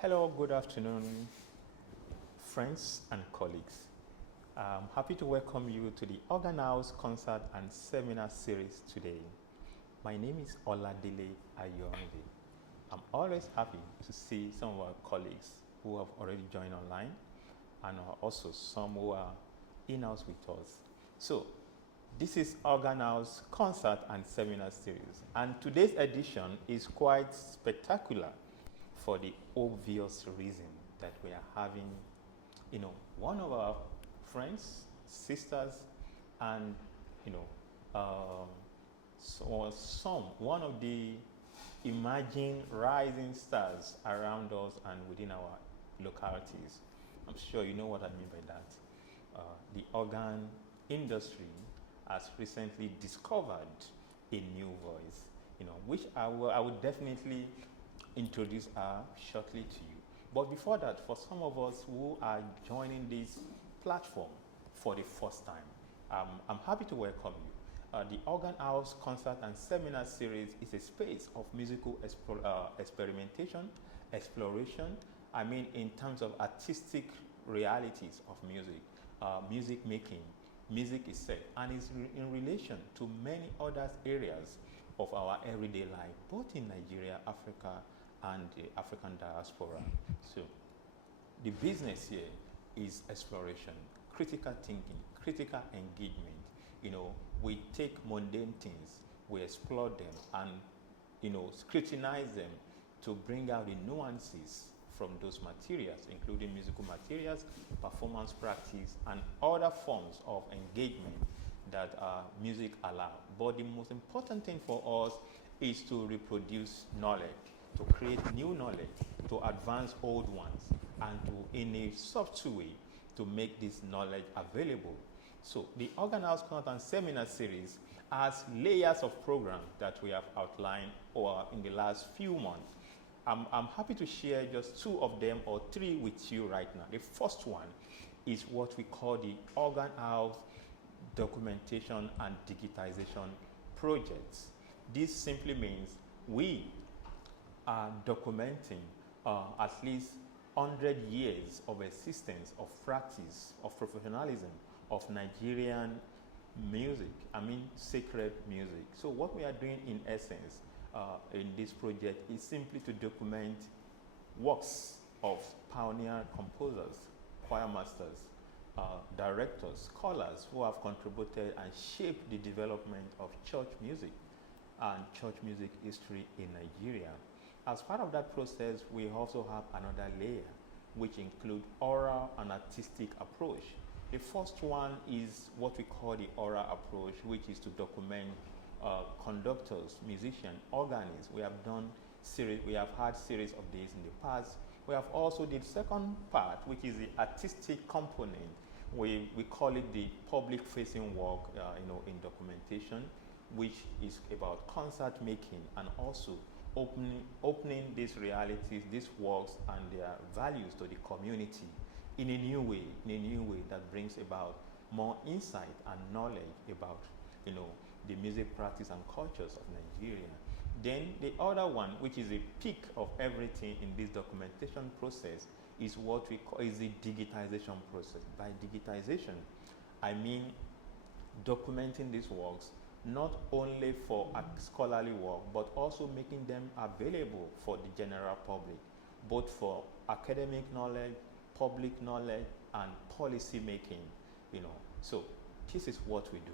Hello, good afternoon, friends and colleagues. I'm happy to welcome you to the Organist concert and seminar series today. My name is Oladele Ayorinde. I'm always happy to see some of our colleagues who have already joined online and also some who are in-house with us. So, this is Organist concert and seminar series, and today's edition is quite spectacular for the obvious reason that we are having, one of our friends, sisters, and, one of the emerging rising stars around us and within our localities. I'm sure you know what I mean by that. The organ industry has recently discovered a new voice, which I will definitely introduce her shortly to you. But before that, for some of us who are joining this platform for the first time, I'm happy to welcome you. The Organ House Concert and Seminar Series is a space of musical experimentation, exploration, in terms of artistic realities of music, music making, music itself, and is in relation to many other areas of our everyday life, both in Nigeria, Africa, and the African diaspora. So the business here is exploration, critical thinking, critical engagement. We take mundane things, we explore them, and scrutinize them to bring out the nuances from those materials, including musical materials, performance practice, and other forms of engagement that music allows. But the most important thing for us is to reproduce knowledge, to create new knowledge, to advance old ones, and to, in a subtle way, to make this knowledge available. So the Organ House Concert and Seminar Series has layers of programs that we have outlined in the last few months. I'm happy to share just two of them or three with you right now. The first one is what we call the Organ House Documentation and Digitization Projects. This simply means we are documenting at least 100 years of existence, of practice, of professionalism, of Nigerian music, sacred music. So what we are doing in essence in this project is simply to document works of pioneer composers, choir masters, directors, scholars who have contributed and shaped the development of church music and church music history in Nigeria. As part of that process, we also have another layer, which include oral and artistic approach. The first one is what we call the oral approach, which is to document conductors, musicians, organists. We have had series of these in the past. We have also the second part, which is the artistic component. We call it the public-facing work, in documentation, which is about concert making and also opening these realities, these works and their values to the community in a new way that brings about more insight and knowledge about, the music practice and cultures of Nigeria. Then the other one, which is a peak of everything in this documentation process, is what we call the digitization process. By digitization, I mean documenting these works not only for scholarly work, but also making them available for the general public, both for academic knowledge, public knowledge, and policy making. So this is what we do,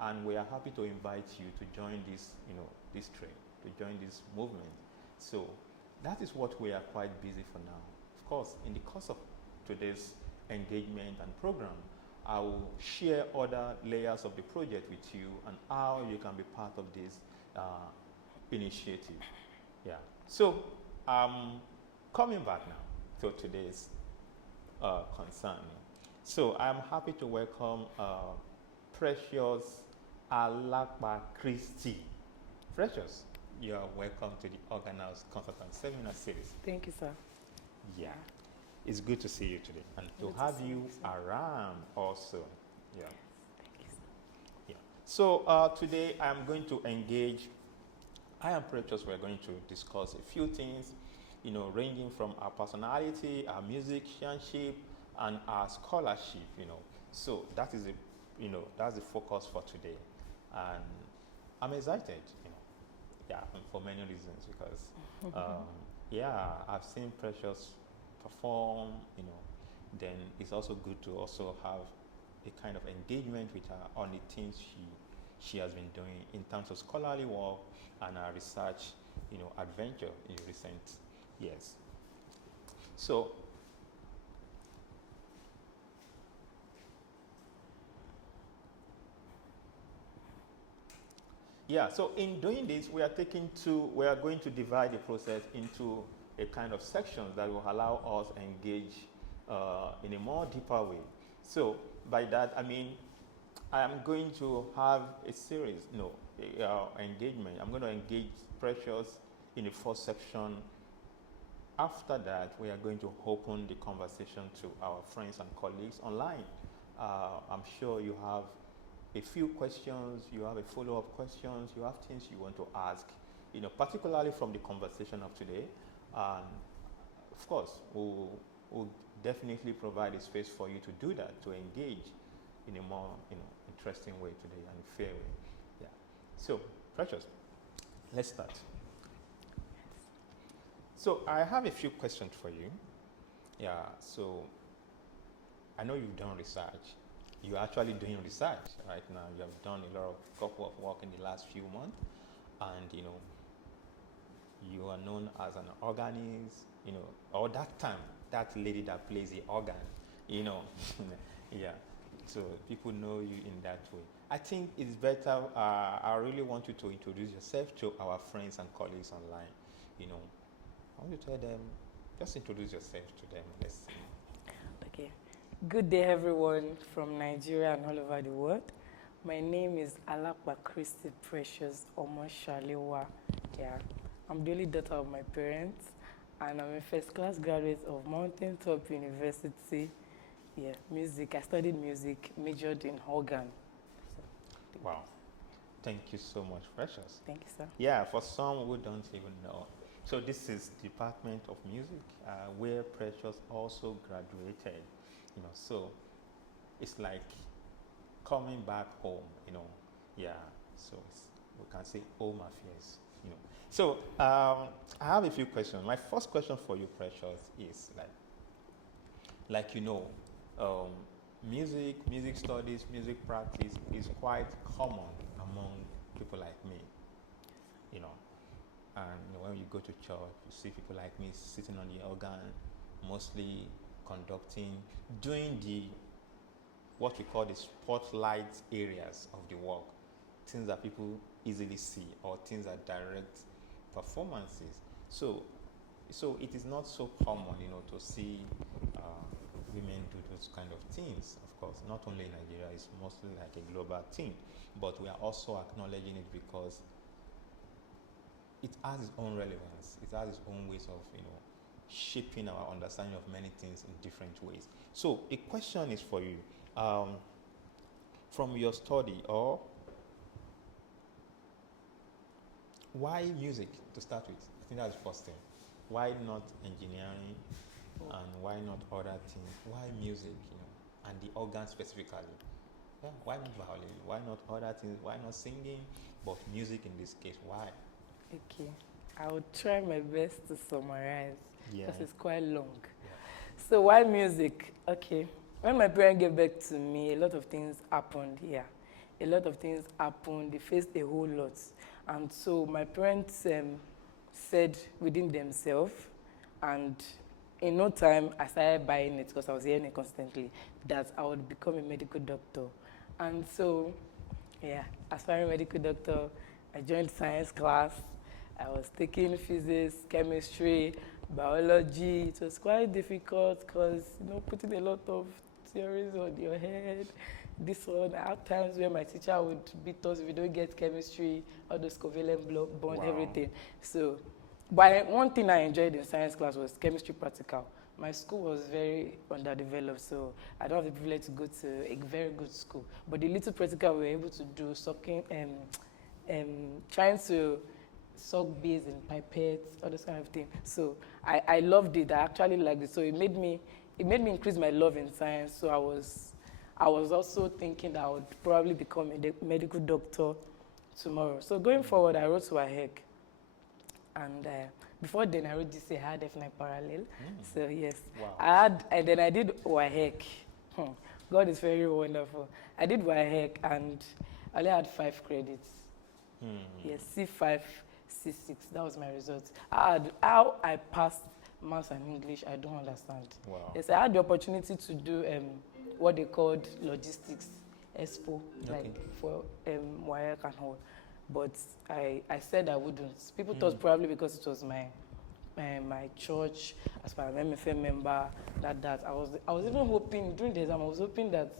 and we are happy to invite you to join this, this trend, to join this movement. So that is what we are quite busy for now. Of course, in the course of today's engagement and program, I will share other layers of the project with you and how you can be part of this initiative. Yeah. So coming back now to today's concern. So I'm happy to welcome Precious Alapakristi. Precious, you are welcome to the Organist Concert and Seminar Series. Thank you, sir. Yeah. It's good to see you today and to have you around also. Yeah. Thank you, sir. Yeah. So today I'm going to engage. I am Precious. We're going to discuss a few things ranging from our personality, our musicianship, and our scholarship. So that is that's the focus for today, and I'm excited. Yeah, and for many reasons because yeah, I've seen Precious perform. Then it's also good to also have a kind of engagement with her on the things she has been doing in terms of scholarly work and her research, adventure in recent years. So, yeah, so in doing this, we are going to divide the process into a kind of sections that will allow us engage in a more deeper way. So by that, I mean, I am going to have a series, engagement. I'm going to engage Precious in the first section. After that, we are going to open the conversation to our friends and colleagues online. I'm sure you have a few questions, you have a follow-up questions, you have things you want to ask, particularly from the conversation of today. And of course, we'll definitely provide a space for you to do that, to engage in a more interesting way today and fair way. Yeah. So, Precious, let's start. So I have a few questions for you. Yeah. So I know you've done research. You're actually doing research right now. You have done a lot of couple of work in the last few months, and you are known as an organist. Or that time, that lady that plays the organ. Yeah. So people know you in that way. I think it's better. I really want you to introduce yourself to our friends and colleagues online. I want to tell them, just introduce yourself to them. Let's see. Okay. Good day, everyone from Nigeria and all over the world. My name is Alapakristi Precious Omoshalewa. Yeah, I'm the only daughter of my parents, and I'm a first-class graduate of Mountaintop University. Yeah, music. I studied music, majored in organ. So, wow. Thank you so much, Precious. Thank you, sir. Yeah, for some who don't even know. So this is Department of Music, where Precious also graduated. So it's like coming back home. Yeah. So we can say home affairs. So I have a few questions. My first question for you, Precious, is music studies, music practice is quite common among people like me. And when you go to church, you see people like me sitting on the organ, mostly conducting, doing what we call the spotlight areas of the work, things that people easily see or things that direct performances. So it is not so common, to see women do those kind of things. Of course, not only in Nigeria, it's mostly like a global thing, but we are also acknowledging it because it has its own relevance. It has its own ways of, shaping our understanding of many things in different ways. So a question is for you. From your study, or why music to start with? I think that's the first thing. Why not engineering, and why not other things? Why music, and the organ specifically? Yeah, why not violin? Why not other things? Why not singing? But music in this case, why? Okay. I will try my best to summarize because it's quite long. Yeah. So why music? Okay. When my parents gave back to me, a lot of things happened. Yeah. A lot of things happened. They faced a whole lot. And so my parents said within themselves, and in no time I started buying it because I was hearing it constantly, that I would become a medical doctor. And so, yeah, aspiring medical doctor, I joined science class. I was taking physics, chemistry, biology. It was quite difficult because, putting a lot of theories on your head. This one, I had times where my teacher would beat us if we don't get chemistry, all those covalent bond, everything. So, but one thing I enjoyed in science class was chemistry practical. My school was very underdeveloped, so I don't have the privilege to go to a very good school. But the little practical we were able to do, trying to sock beads and pipettes, all this kind of thing. So I loved it. I actually liked it. So it made me increase my love in science. So I was also thinking that I would probably become a medical doctor tomorrow. So going forward, I wrote WAEC. And before then, I wrote GC, I had F9 parallel. So yes, Wow. and then I did WAEC. God is very wonderful. I did WAEC and I only had 5 credits. Yes, C5, C6, that was my result. How I passed maths and English, I don't understand. Wow. Yes, I had the opportunity to do what they called logistics expo, like for WAEC and all. But I said I wouldn't. People thought probably because it was my church, as per an MFM member, that I was even hoping during the exam, I was hoping that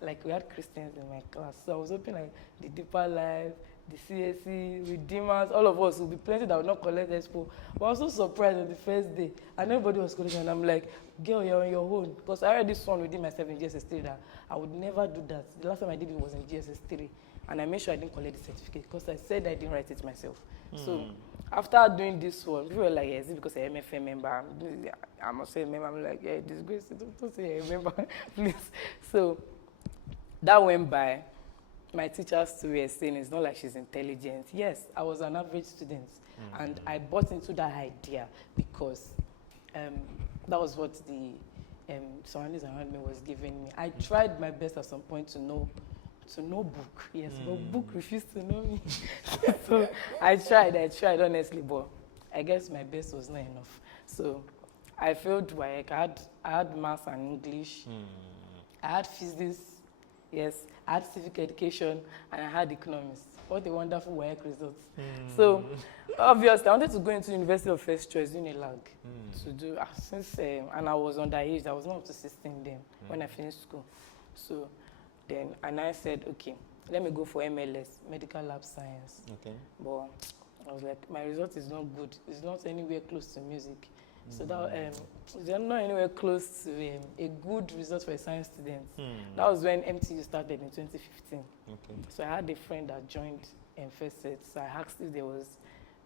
like we had Christians in my class, so I was hoping like the Deeper Life, the CSC, Redeemers, all of us would be plenty that would not collect expo. But I was so surprised on the first day, and everybody was collecting, and I'm like, girl, you're on your own, because I already sworn within myself in GSS3 that I would never do that. The last time I did it was in GSS3, and I made sure I didn't collect the certificate because I said I didn't write it myself. So after doing this one, people were like, yeah, is it because I'm an MFM member? I'm not saying member. I'm like, yeah, disgrace. Don't say a member, please. So that went by. My teachers too were saying it's not like she's intelligent. Yes, I was an average student, and I bought into that idea because that was what the surroundings around me was giving me. I tried my best at some point to know book, yes, but book refused to know me. So I tried honestly, but I guess my best was not enough. So I failed WAEC. I had maths and English. I had physics, yes, I had civic education, and I had economics. What a wonderful WAEC results. So obviously I wanted to go into University of First Choice, Unilag, to do, and I was underage. I was not up to 16 then when I finished school. So then, and I said, okay, let me go for MLS, Medical Lab Science. Okay. But I was like, my result is not good. It's not anywhere close to music. So that they're not anywhere close to a good result for a science student. That was when MTU started in 2015. Okay. So I had a friend that joined first set. So I asked if there was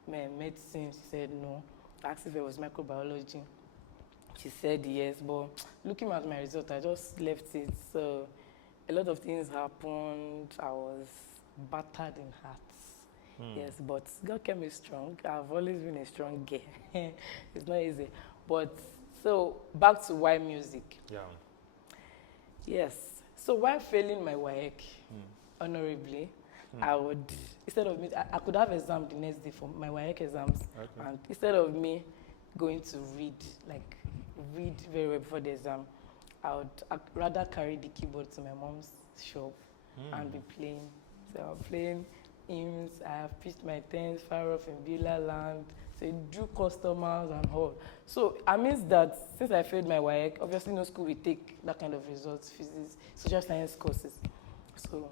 medicine. She said no. I asked if there was microbiology. She said yes. But looking at my result, I just left it. So a lot of things happened. I was battered in heart. Yes, but God kept me strong. I've always been a strong girl. It's not easy. But so back to why music. Yeah. Yes. So while failing my WAEC honorably, I would, instead of me, I could have exam the next day for my WAEC exams. Okay. And instead of me going to read very well before the exam, I'd rather carry the keyboard to my mom's shop and be playing. So I'm playing hymns. I have pitched my tents far off in Beulah land. So it drew customers and all. So I mean that since I failed my WAEC, obviously no school will take that kind of results, physics, social science courses. So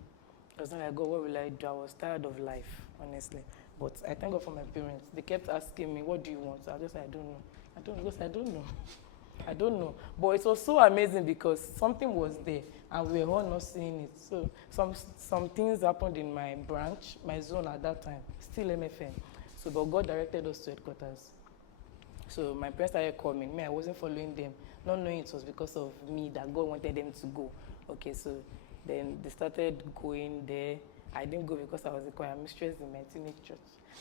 I was like, God, what will I do? I was tired of life, honestly. But I thank God for my parents. They kept asking me, what do you want? So I just said, I don't know. I don't know. But it was so amazing because something was there and we were all not seeing it. So some things happened in my branch, my zone at that time, still MFM. So but God directed us to headquarters. So my parents started coming. Me, I wasn't following them, not knowing it was because of me that God wanted them to go. Okay, so then they started going there. I didn't go because I was a choir mistress in my teenage church.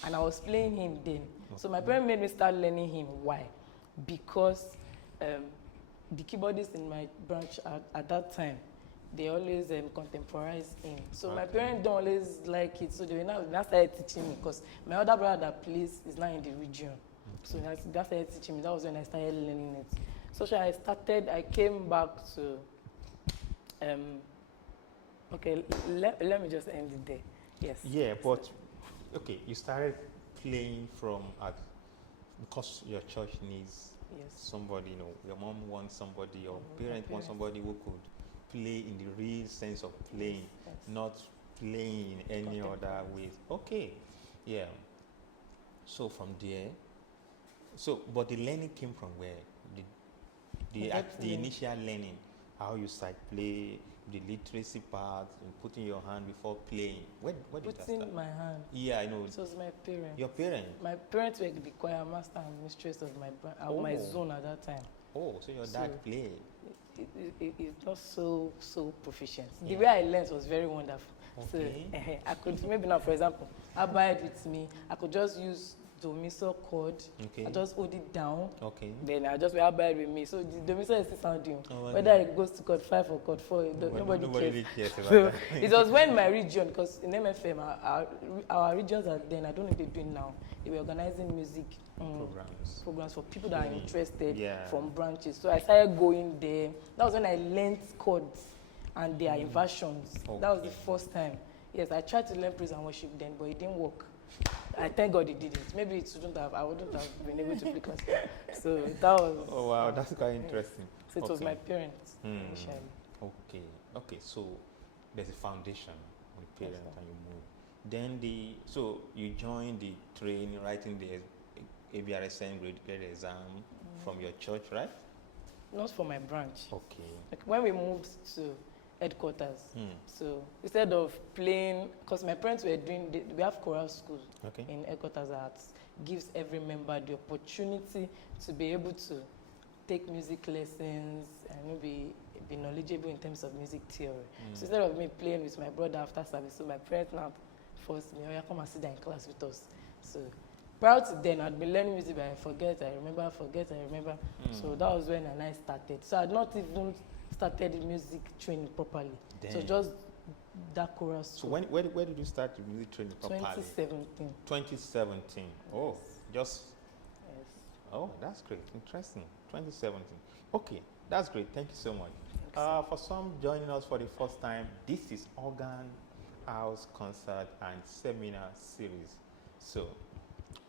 And I was playing him then. So my parents made me start learning him. Why? Because the keyboardists in my branch at that time, they always contemporize him. So my parents don't always like it. So they now started teaching me because my other brother that plays is now in the region. So that started teaching me. That was when I started learning it. So I came back to, okay, let me just end it there. Yes. Yeah, but, okay, you started playing because your church needs somebody, your mom wants somebody, or parent wants somebody who could play in the real sense of playing, not playing in any other ways. Okay, yeah. So from there, but the learning came from where? The initial learning how you side play, the literacy part, and putting your hand before playing. Where did that start? Putting my hand. Yeah, I know. It was my parents. Your parents? My parents were the choir master and mistress of my zone at that time. Oh, so your dad played. It's not so proficient. The way I learned was very wonderful. Okay. So I could, maybe now, for example, abide with me. I could just use do miso chord. Okay. I just hold it down. Okay. Then I just abide with me. So the do miso is still sounding. Oh, whether it goes to chord 5 or chord 4, nobody really cares about so that. it was when my region, because in MFM, our regions are then, I don't know if they're doing now, they were organizing music programs for people that are interested from branches. So I started going there. That was when I learned chords and their inversions. Okay. That was the first time. Yes, I tried to learn praise and worship then, but it didn't work. I thank God it didn't. Maybe I wouldn't have been able to play concert. So that was. Oh wow, that's quite interesting. So it was my parents initially. Okay. So there's a foundation with parents, and you move. Then so you joined the training, writing the ABRSN grade exam from your church, right? Not for my branch. Okay. Like when we moved to headquarters. So instead of playing, because my parents were we have choral schools in headquarters that gives every member the opportunity to be able to take music lessons and be knowledgeable in terms of music theory. So instead of me playing with my brother after service, so my parents now forced me, come and sit down in class with us. So prior to then, I'd been learning music, but I forget. So that was when I started. So I'd not even started music training properly. Damn. So just that chorus. So where did you start the music training properly? 2017. 2017. Oh, just. Yes. Oh, that's great. Interesting. 2017. Okay, that's great. Thank you so much. For some joining us for the first time, this is Organ House Concert and Seminar Series. So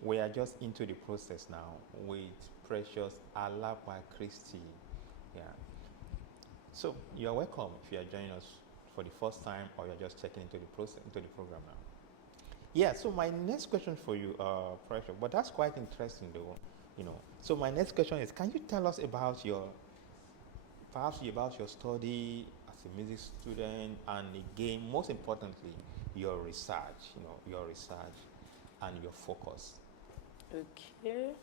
we are just into the process now with precious Alapakristi. Yeah. So you are welcome if you are joining us for the first time or you're just checking into the program now. Yeah, so my next question for you, Precious, but that's quite interesting though, So my next question is, can you tell us about your study as a music student, and again, most importantly, your research, and your focus? Okay.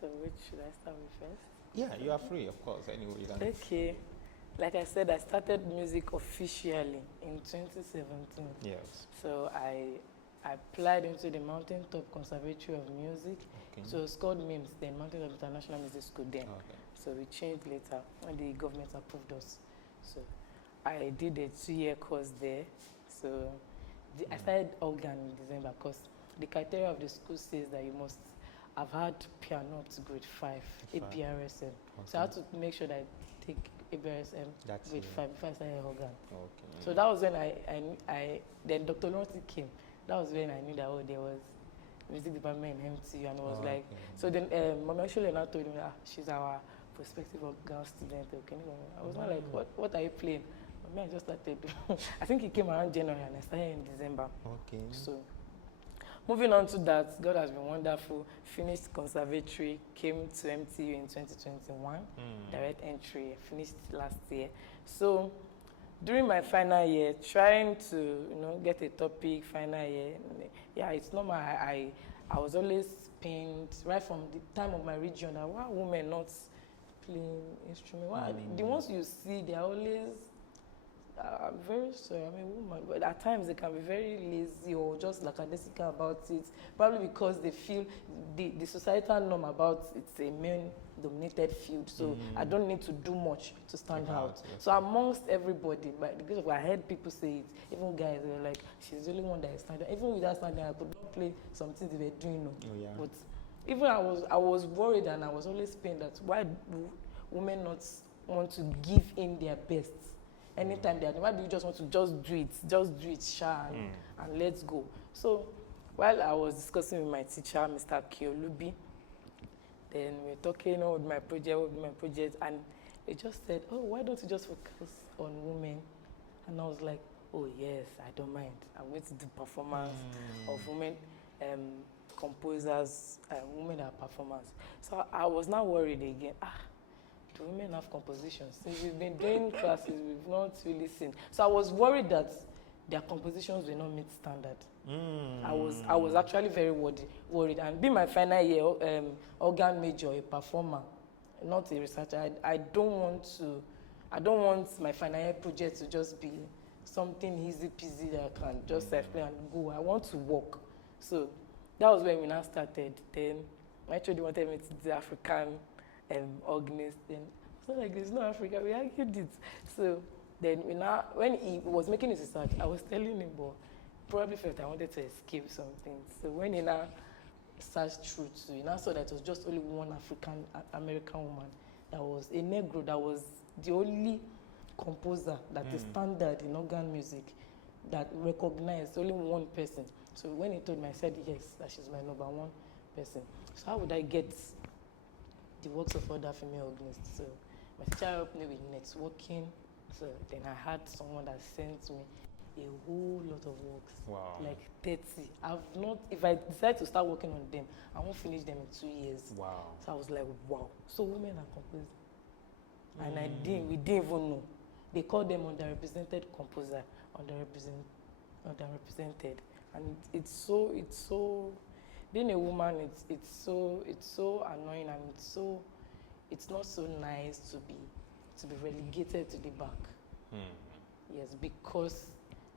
So which should I start with first? Yeah, you are free, of course. Anyway, you can. Okay. Like I said, I started music officially in 2017. Yes. So I applied into the Mountaintop Conservatory of Music. Okay. So it's called MIMS then, Mountaintop International Music School then. Okay. So we changed later when the government approved us. So I did a 2-year course there. So I started organ in December because the criteria of the school says that you must have had piano to grade 5, ABRSM. Okay. So I had to make sure that I take ABRSM grade 5 before I started organ. Okay. So that was when then Dr. Lawrence came. That was when I knew that there was music department in MTU, and I was like, so then Mama actually now told me she's our prospective organ student. Okay. I was not like, what are you playing? I just started. I think it came around January and I started in December. Okay. So moving on to that, God has been wonderful. Finished conservatory, came to MTU in 2021, direct entry, finished last year. So during my final year, trying to get a topic final year, it's normal. I was always pained right from the time of my region that why women not playing instrument? Why the ones you see, they are always I'm very sorry, I'm a woman, but at times they can be very lazy or just lackadaisical about it, probably because they feel the societal norm about it's a male-dominated field, so I don't need to do much to stand out. Yes. So amongst everybody, because I heard people say it, even guys, they were like, she's the only one that is standing. Even without standing, I could not play some things they were doing. But even I was worried, and I was always pained that why do women not want to give in their best? Anytime why do you just want to just do it, and let's go. So while I was discussing with my teacher, Mr. Kiolubi, then we were talking with my project, and he just said, oh, why don't you just focus on women? And I was like, oh yes, I don't mind. I'm going to do performance of women composers, women that are performers. So I was now worried again. do women have compositions? Since we've been doing classes, we've not really seen. So I was worried that their compositions will not meet standard. I was actually very worried. And being my final year organ major, a performer, not a researcher, I don't want my final year project to just be something easy peasy that I can just explain and go. I want to work. So that was when we now started. Then my HOD wanted me to do African organist. Then I was like, there's no Africa. We argued it. So then when he was making his research, I was telling him, but probably felt I wanted to escape something. So when he now searched through to, he now saw that it was just only one African American woman that was a Negro, that was the only composer that is standard in organ music that recognized, only one person. So when he told me, I said yes, that she's my number one person. So how would I get the works of other female organists? So my teacher helped me with networking. So then I had someone that sent me a whole lot of works. Wow. Like 30. If I decide to start working on them, I won't finish them in 2 years. Wow. So I was like, wow. So women are composing. And we didn't even know. They call them underrepresented composer, underrepresented. And it's so, being a woman, it's so annoying, and it's not so nice to be relegated to the back. Yes, because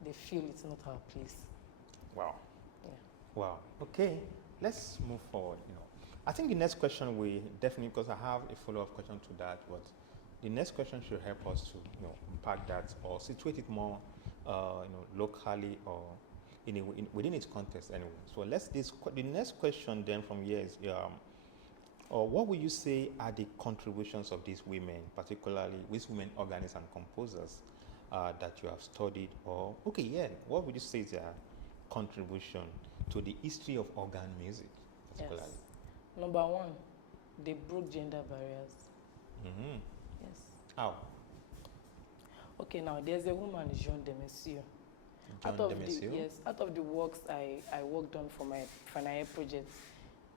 they feel it's not our place. Wow. Yeah. Wow. Okay, let's move forward. I think the next question we definitely, because I have a follow-up question to that, but the next question should help us to unpack that or situate it more, locally or within its context anyway. So the next question then from here is, what would you say are the contributions of these women, particularly these women organists and composers that you have studied? Or what would you say is their contribution to the history of organ music, particularly? Yes. Number one, they broke gender barriers. Mm-hmm. Yes. How? Okay, now there's a woman, Jean de Messieu. Out of the works I worked on for my final year project,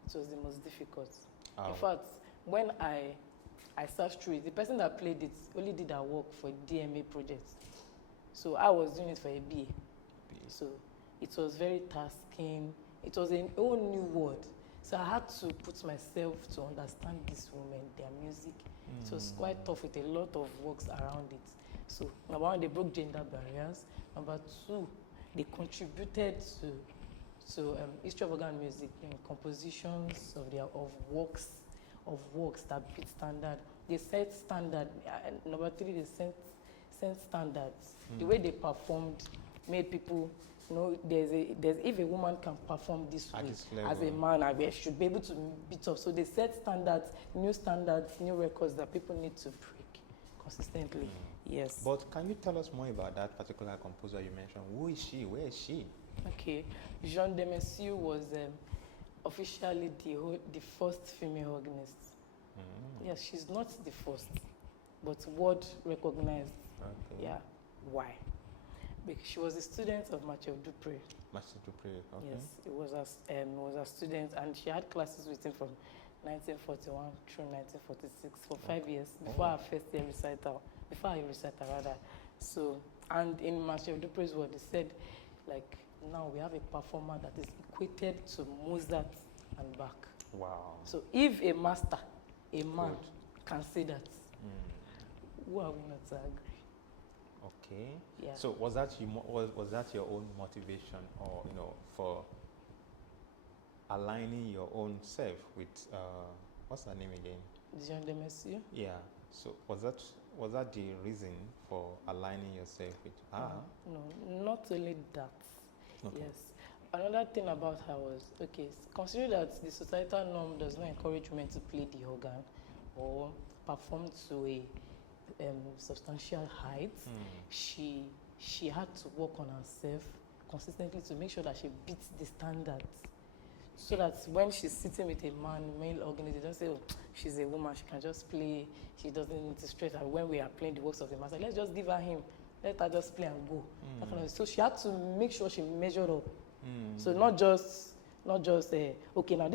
it was the most difficult. How? In fact, when I searched through it, the person that played it only did her work for a DMA project. So I was doing it for a BA. So it was very tasking. It was a whole new world. So I had to put myself to understand these women, their music. It was quite tough with a lot of works around it. So number one, they broke gender barriers. Number two, they contributed to history of organ music in compositions of works that beat standard. They set standard. Number three, they set standards. The way they performed made people there's if a woman can perform this way as a man, I should be able to beat up. So they set standards, new records that people need to break consistently. Yes. But can you tell us more about that particular composer you mentioned? Who is she? Where is she? Okay, Jean de Messieu was officially the first female organist. Yes, she's not the first, but world recognized. Okay. Yeah. Why? Because she was a student of Mathieu Dupré. Mathieu Dupré, okay. Yes, it was a student, and she had classes with him from 1941 through 1946 for 5 years before her first year recital. Before her recital, rather. So, and in Mathieu Dupré's word, they said, like, now we have a performer that is equated to Mozart and Bach. Wow. So, if a master, a man, can say that, who are we not to agree? Okay. Yeah. So was that your own motivation, or for aligning your own self with what's her name again? Jean de Messieu. Yeah. So was that the reason for aligning yourself with her? No, not only that. Okay. Yes. Another thing about her was, consider that the societal norm does not encourage women to play the organ or perform to a substantial height. She had to work on herself consistently to make sure that she beats the standards, so that when she's sitting with a male organist, they don't say, oh, she's a woman, she can just play, she doesn't need to stress. And when we are playing the works of the master, let's just give her him, let her just play and go. That kind of, so she had to make sure she measured up. So not just now this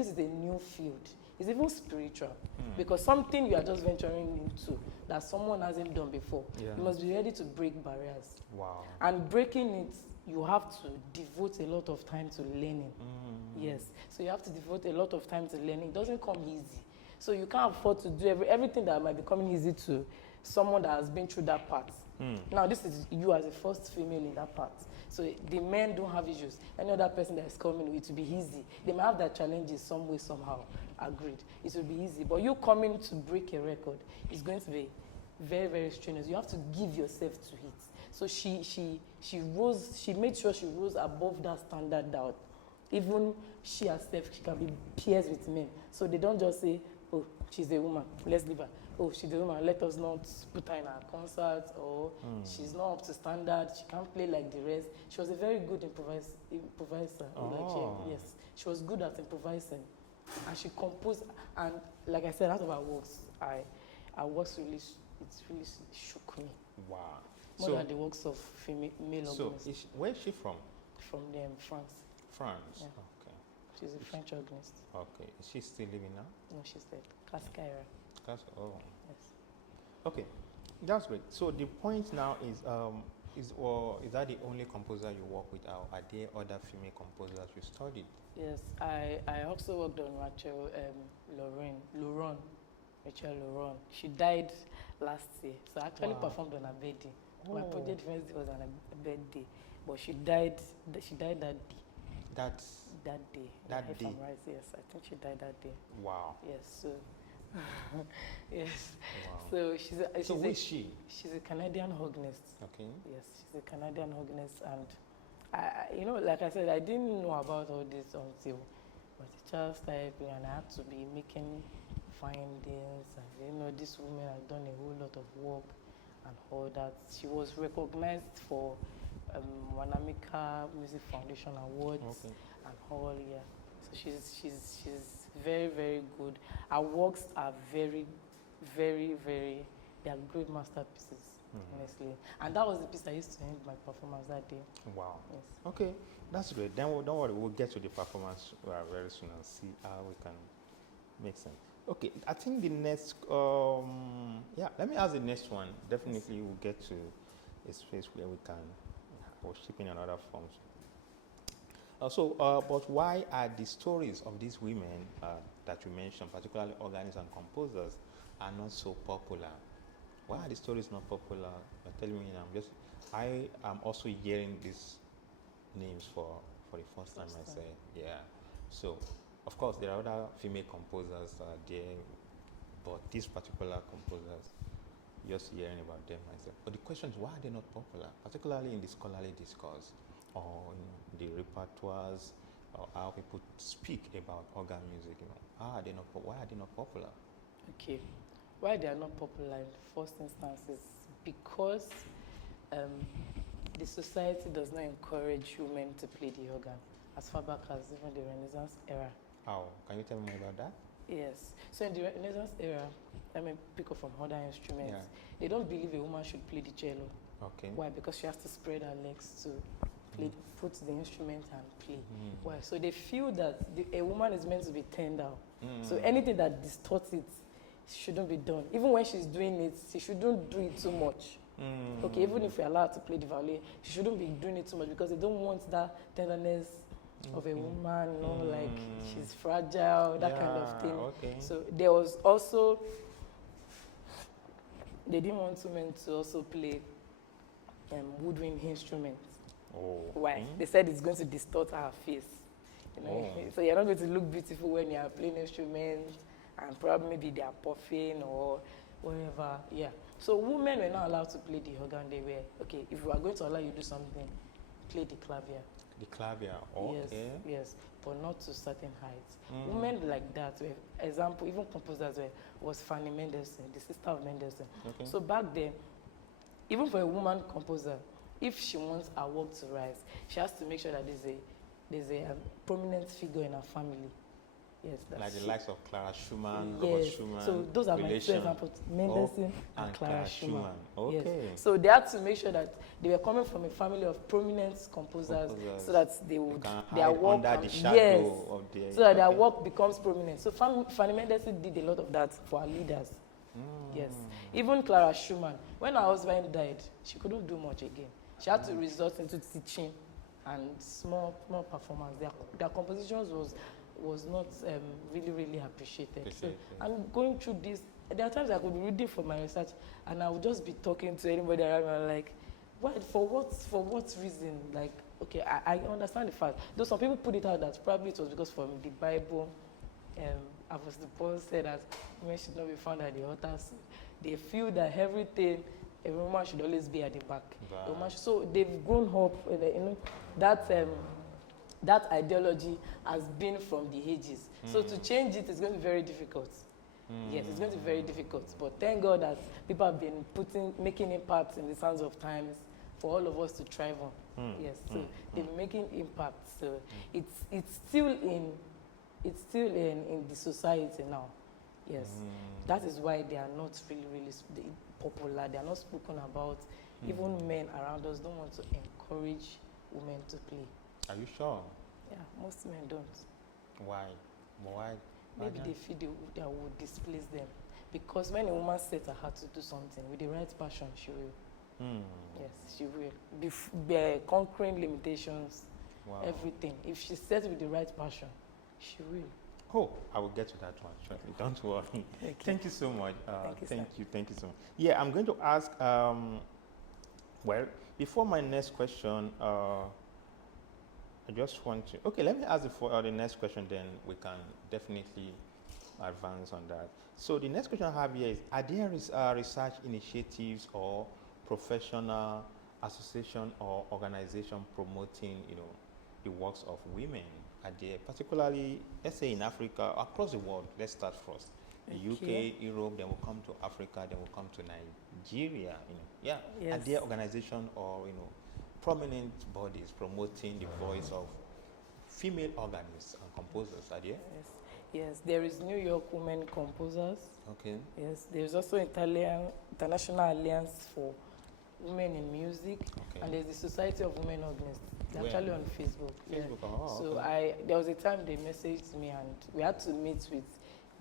is a new field. It's even spiritual. Because something you are just venturing into that someone hasn't done before, you must be ready to break barriers. Wow. And breaking it, you have to devote a lot of time to learning. Yes. So you have to devote a lot of time to learning. It doesn't come easy. So you can't afford to do everything that might be coming easy to someone that has been through that part. Now, this is you as the first female in that part. So the men don't have issues. Any other person that is coming, it will be easy. They might have their challenges some way, somehow. Agreed. It will be easy. But you coming to break a record is going to be very, very strenuous. You have to give yourself to it. So she made sure she rose above that standard that even she herself, she can be peers with men. So they don't just say, oh, she's a woman, let's leave her. Oh, she's a woman, let us not put her in our concert, or she's not up to standard, she can't play like the rest. She was a very good improviser. Yes, she was good at improvising. And she composed, and like I said, out of her works, her works really shook me. Wow. More than the works of male organists. So, where is she from? From France. France? Yeah. Okay. She's a French organist. Okay. Is she still living now? No, she's dead. Classical era. Yes. Okay. That's great. So the point now is that the only composer you work with, or are there other female composers you studied? Yes, I also worked on Rachel Lauron. She died last year. So I actually performed on her birthday. My project first was on a birthday, but she died that day. That day. If I'm right, yes, I think she died that day. Wow. Yes, so yes. Wow. So who is she? She's a Canadian organist. Okay. Yes, she's a Canadian organist, and I like I said, I didn't know about all this until my teacher started playing, and I had to be making findings. And this woman had done a whole lot of work and all that. She was recognized for Wanamika Music Foundation Awards and all. Yeah, so she's very, very good. Her works are very, very, very. They are great masterpieces. Honestly, and that was the piece I used to end my performance that day. Wow. Yes. Okay, that's great. Then don't worry, we'll get to the performance very soon and see how we can make sense. Okay, I think the next, let me ask the next one. Definitely we'll get to a space where we can worship in another forms. But why are the stories of these women that you mentioned, particularly organists and composers, are not so popular? Why are the stories not popular? You're telling me I am also hearing these names for the first time. I say, yeah. So, of course, there are other female composers there, but these particular composers, just hearing about them myself. But the question is, why are they not popular, particularly in the scholarly discourse, or the repertoires, or how people speak about organ music? Why are they not popular? Okay. Why they are not popular in the first instance is because the society does not encourage women to play the organ as far back as even the Renaissance era. How? Can you tell me more about that? Yes. So in the Renaissance era, pick up from other instruments, they don't believe a woman should play the cello. Okay. Why? Because she has to spread her legs to play, put the instrument and play. Why? So they feel that a woman is meant to be tender. So anything that distorts it shouldn't be done. Even when she's doing it, she shouldn't do it too much. Okay, even if we're allowed to play the violin, she shouldn't be doing it too much because they don't want that tenderness of a woman, like she's fragile, that kind of thing. Okay. So there was also, they didn't want women to also play woodwind instruments. Why? They said it's going to distort her face. So you're not going to look beautiful when you're playing instruments, and probably maybe they are puffing or whatever. Yeah. So women were not allowed to play the organ. They were, okay, if we are going to allow you to do something, play the clavier. The clavier, okay. Yes, but not to certain heights. Women like that, example, even composers was Fanny Mendelssohn, the sister of Mendelssohn. Okay. So back then, even for a woman composer, if she wants her work to rise, she has to make sure that there's a prominent figure in her family Yes, that's Like the she. likes of Clara Schumann, Yes. Robert Schumann. So those are my two relation. examples: Mendelssohn Oh, and Clara Schumann. Okay. Yes. So they had to make sure that they were coming from a family of prominent composers, so that they would their work under the yes, shadow of their, so that their work becomes prominent. So Fanny Mendelssohn did a lot of that for our leaders. Yes. Even Clara Schumann, when her husband died, she couldn't do much again. She had to resort into teaching and small performance. Their compositions was not really appreciated. So I'm going through this. There are times I could be reading for my research and I would just be talking to anybody around me, like, what for what reason? Like, okay, I understand the fact. Though some people put it out that probably it was because from the Bible, Apostle Paul said that women should not be found at the altar. So they feel that everything, a woman should always be at the back. So they've grown up, you know, that ideology has been from the ages. So to change it is going to be very difficult. Yes, it's going to be very difficult. But thank God that people have been making impact in the sands of times for all of us to thrive on. Yes, so they've been making impact. So it's still in the society now. Yes, that is why they are not really popular. They are not spoken about. Even men around us don't want to encourage women to play. Are you sure? Yeah, most men don't. Why? Why? Maybe they feel they will displace them. Because when a woman sets her heart to do something with the right passion, she will. Yes, she will. Conquering limitations, everything. If she sets with the right passion, she will. Oh, I will get to that one shortly. Don't worry. Thank you so much. Thank you so much. Yeah, I'm going to ask. Well, before my next question, I just want to. Okay, let me ask the next question. Then we can definitely advance on that. So the next question I have here is: are there research initiatives or professional association or organization promoting, the works of women? Are there, particularly, let's say in Africa, across the world? Let's start first. The UK, Europe, then we'll come to Africa, then we'll come to Nigeria. Yes. Are there organizations or prominent bodies promoting the voice of female organists and composers? Are there? Yes, there is New York Women Composers. Okay. Yes, there is also International Alliance for Women in Music, and there's the Society of Women Organists. They're actually on Facebook. So there was a time they messaged me and we had to meet with.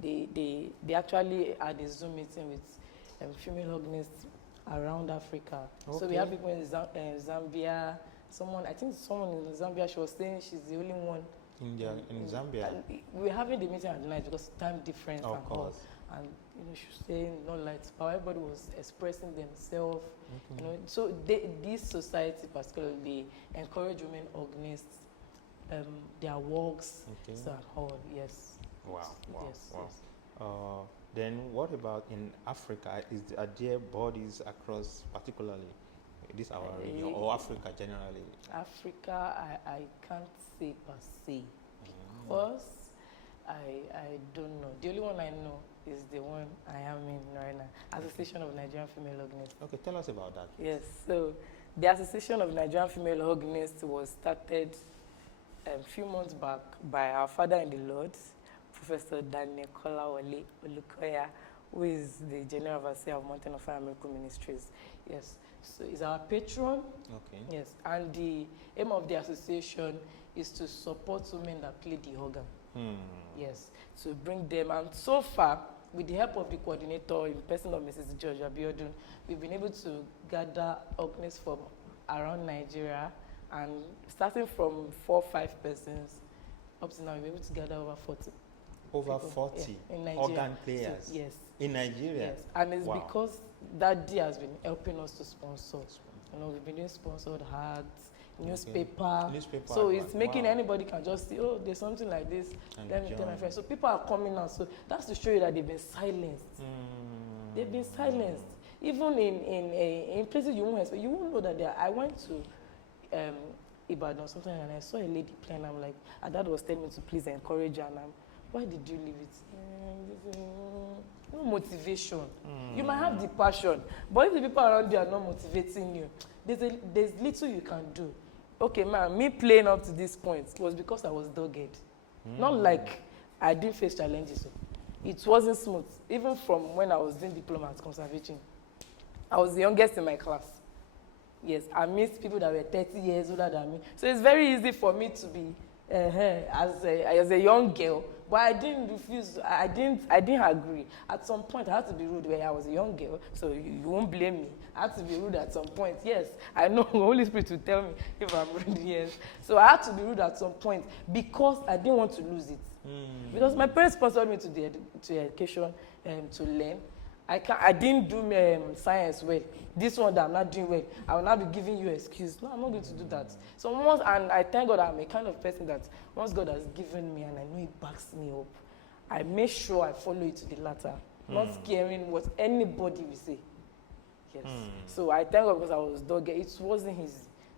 They actually had a Zoom meeting with female organists around Africa. So we have people in Zambia. I think someone in Zambia, she was saying she's the only one in Zambia. We're having the meeting at night because time difference and all. And she was saying no lights, but everybody was expressing themselves. So this society particularly encourage women organists, their works, so and all. Yes. Wow. Then what about in Africa? Are there bodies across, particularly this our region, or Africa generally? Africa, I can't say per se, because I don't know. The only one I know is the one I am in right now, Association of Nigerian Female Organists. Okay, tell us about that. Yes, so the Association of Nigerian Female Organists was started a few months back by our father in the Lord, Professor Daniel Kolawole Olukoya, who is the General Overseer of Mountain of Fire Miracle Ministries. Yes, so he's our patron. Okay. Yes, and the aim of the association is to support women that play the organ. Yes, to bring them, and so far, with the help of the coordinator in person of Mrs. George Abiodun, we've been able to gather organists from around Nigeria, and starting from 4 or 5 persons, up to now we've been able to gather over 40. Over 40 organ players? So, yes. In Nigeria? Yes, and it's because that day has been helping us to sponsor. We've been doing sponsored ads, newspaper. So it's making anybody can just see, oh, there's something like this. Let me tell my friends. So people are coming out. So that's to show you that they've been silenced. They've been silenced. Even in places you won't expect. You won't know that I went to Ibadan or something, and I saw a lady playing. I'm like, her dad was telling me to please encourage her. And why did you leave it? No motivation. You might have the passion, but if the people around you are not motivating you, there's little you can do. Okay, man, me playing up to this point was because I was dogged. Not like I did face challenges. So it wasn't smooth. Even from when I was doing diploma at conservatory, I was the youngest in my class. Yes, I missed people that were 30 years older than me. So it's very easy for me to be as a young girl, but I didn't refuse. I didn't agree. At some point, I had to be rude where I was a young girl, so you won't blame me. I had to be rude at some point. Yes, I know the Holy Spirit will tell me if I'm rude. Yes, so I had to be rude at some point because I didn't want to lose it. Because my parents sponsored me to education to learn. I didn't do science well. This one that I'm not doing well, I will not be giving you excuse. No, I'm not going to do that. So once, and I thank God I'm a kind of person that once God has given me and I know He backs me up, I make sure I follow it to the latter, not caring what anybody will say. Yes. So I thank God because I was dogged. It wasn't His,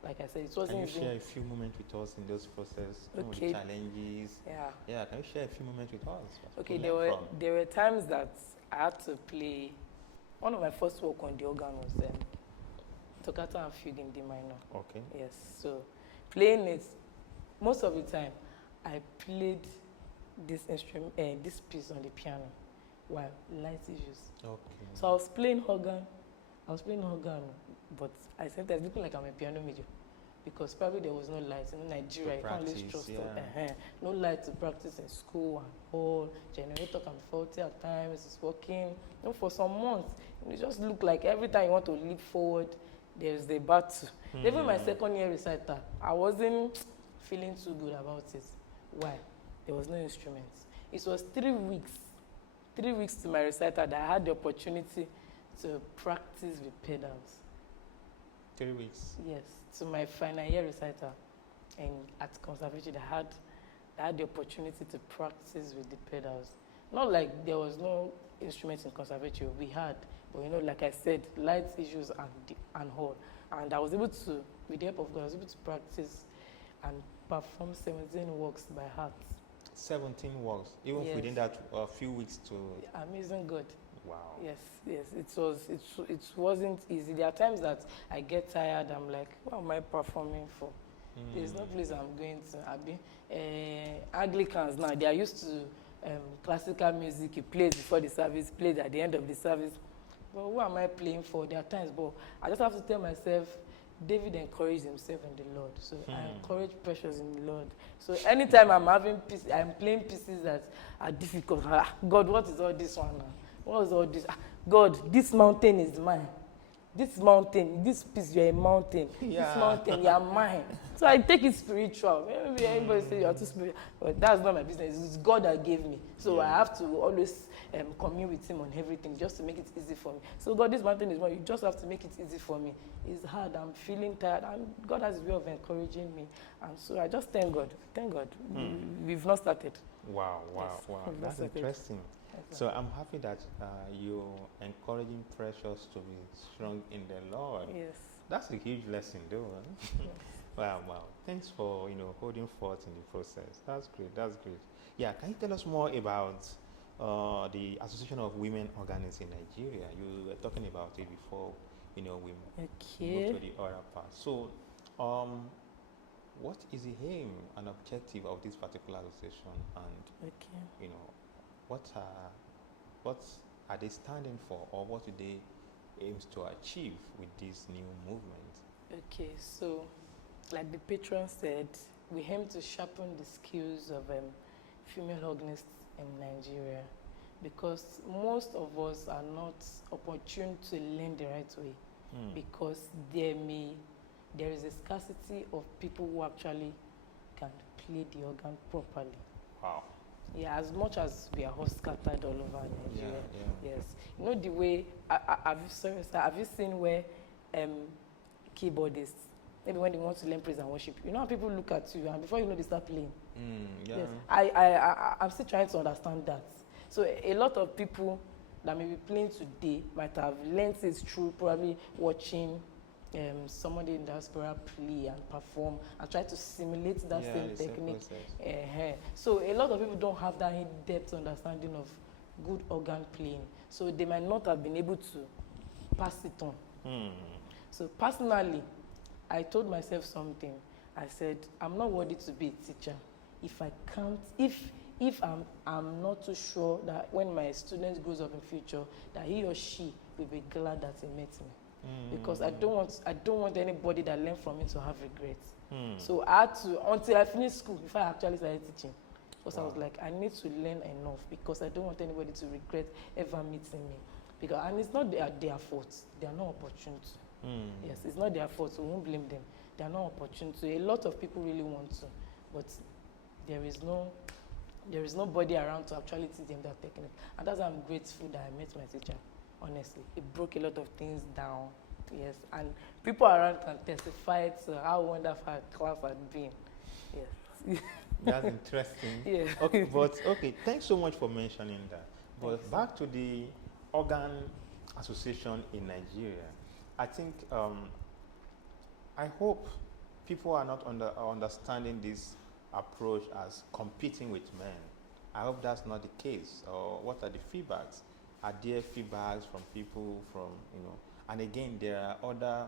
like I said, it wasn't His. Can you share a few moments with us in those process? Okay. The challenges. Yeah. Can you share a few moments with us? Okay. There were times that I had to play. One of my first work on the organ was toccata and fugue in D minor. Okay. Yes. So playing it, most of the time, I played this instrument, this piece on the piano, while light issues. Okay. So I was playing organ, but I sometimes looking like I'm a piano major, because probably there was no light in Nigeria. You can't always trust no light to practice in school and all. Generator can be faulty at times. It's working. For some months, it just looked like every time you want to leap forward, there's a battle. Even my second year recital, I wasn't feeling too good about it. Why? There was no instruments. It was 3 weeks to my recital that I had the opportunity to practice with pedals. 3 weeks? Yes, to my final year recital. And at conservatory, I had the opportunity to practice with the pedals. Not like there was no instruments in conservatory, we had, but like I said, light issues and all. And I was able to, with the help of God, I was able to practice and perform 17 works by heart. 17 works, even within that few weeks to... Amazing God. Wow. Yes. It wasn't easy. There are times that I get tired. I'm like, what am I performing for? There's no place I'm going to. Anglicans now, they are used to classical music. You play before the service, play at the end of the service. But what am I playing for? There are times, but I just have to tell myself, David encouraged himself in the Lord. So I encourage Precious in the Lord. So anytime I'm playing pieces that are difficult. God, what is all this one now? What is all this? God, this mountain is mine. This piece, you're a mountain. Yeah. This mountain, you're mine. So I take it spiritual. Maybe everybody say you're too spiritual, but that's not my business. It's God that gave me. So I have to always commune with Him on everything just to make it easy for me. So God, this mountain is mine. You just have to make it easy for me. It's hard. I'm feeling tired. And God has a way of encouraging me. And so I just thank God. Thank God. We've not started. Wow. That's interesting. So I'm happy that you're encouraging Precious to be strong in the Lord. Yes. That's a huge lesson, though. Huh? Yes. Wow. Thanks for holding forth in the process. That's great. Yeah. Can you tell us more about the Association of Women Organists in Nigeria? You were talking about it before. We moved to the other part. So, what is the aim and objective of this particular association, and what are they standing for, or what do they aim to achieve with this new movement? Okay, so like the patron said, we aim to sharpen the skills of female organists in Nigeria, because most of us are not opportune to learn the right way, because there is a scarcity of people who actually can play the organ properly. Wow. Yeah, as much as we are all scattered all over Nigeria. Yeah. Yes. The way, have you seen where keyboardists, maybe when they want to learn praise and worship, how people look at you and before they start playing? Yes. I'm still trying to understand that. So a lot of people that may be playing today might have learned it through probably watching somebody in diaspora play and perform and try to simulate that same technique. So a lot of people don't have that in-depth understanding of good organ playing. So they might not have been able to pass it on. So personally, I told myself something. I said, I'm not worthy to be a teacher if if I'm not too sure that when my student grows up in future, that he or she will be glad that he met me. Because I don't want anybody that learned from me to have regrets. So I had to, until I finished school, before I actually started teaching, because I was like, I need to learn enough, because I don't want anybody to regret ever meeting me. Because, and it's not their fault. They are not opportune to. Yes, it's not their fault, so we won't blame them. They are not opportune to. A lot of people really want to, but there is nobody around to actually teach them that technique. And that's why I'm grateful that I met my teacher, honestly. It broke a lot of things down, yes. And people around can testify to how wonderful our class had been, yes. That's interesting. Yeah. Okay, thanks so much for mentioning that. But back to the organ association in Nigeria, I think, I hope people are not understanding this approach as competing with men. I hope that's not the case. Or what are the feedbacks? Are there feedbacks from people from, and again, there are other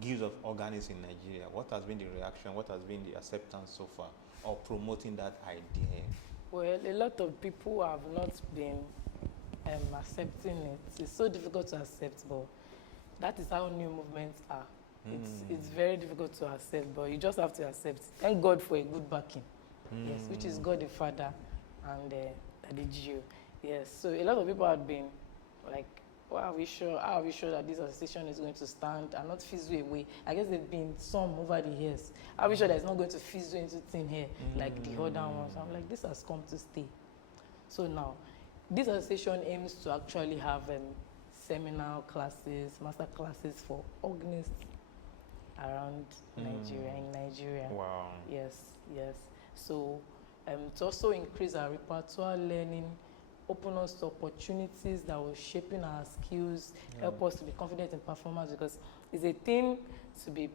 guilds of organists in Nigeria. What has been the reaction? What has been the acceptance so far of promoting that idea? Well, a lot of people have not been accepting it. It's so difficult to accept, but that is how new movements are. It's very difficult to accept, but you just have to accept. Thank God for a good backing, yes, which is God the Father and the Jew. Yes, so a lot of people have been like, well, are we sure that this association is going to stand and not fizzle away? I guess there have been some over the years. Are we sure that it's not going to fizzle into thin air like the other ones? I'm like, this has come to stay. So now, this association aims to actually have seminar classes, master classes for organists around Nigeria, in Nigeria. Wow. Yes. So to also increase our repertoire learning, open us to opportunities that will shaping our skills, help us to be confident in performance, because it's a thing to be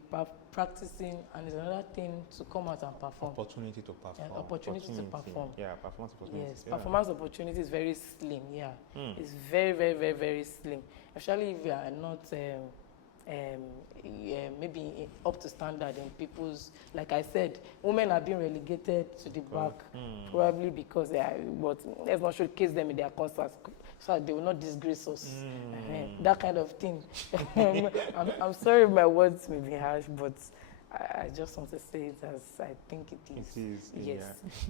practicing and it's another thing to come out and perform. Opportunity to perform. Yeah, opportunity to perform. Yeah, performance opportunity. Yes, performance opportunity is very slim, yeah. It's very, very, very, very slim. Especially if you are not maybe up to standard in people's, like I said, women are being relegated to the back, probably because they are, but let's not showcase them in their concerts so that they will not disgrace us. That kind of thing. I'm sorry my words may be harsh, but I just want to say it as I think it is. It is, yes,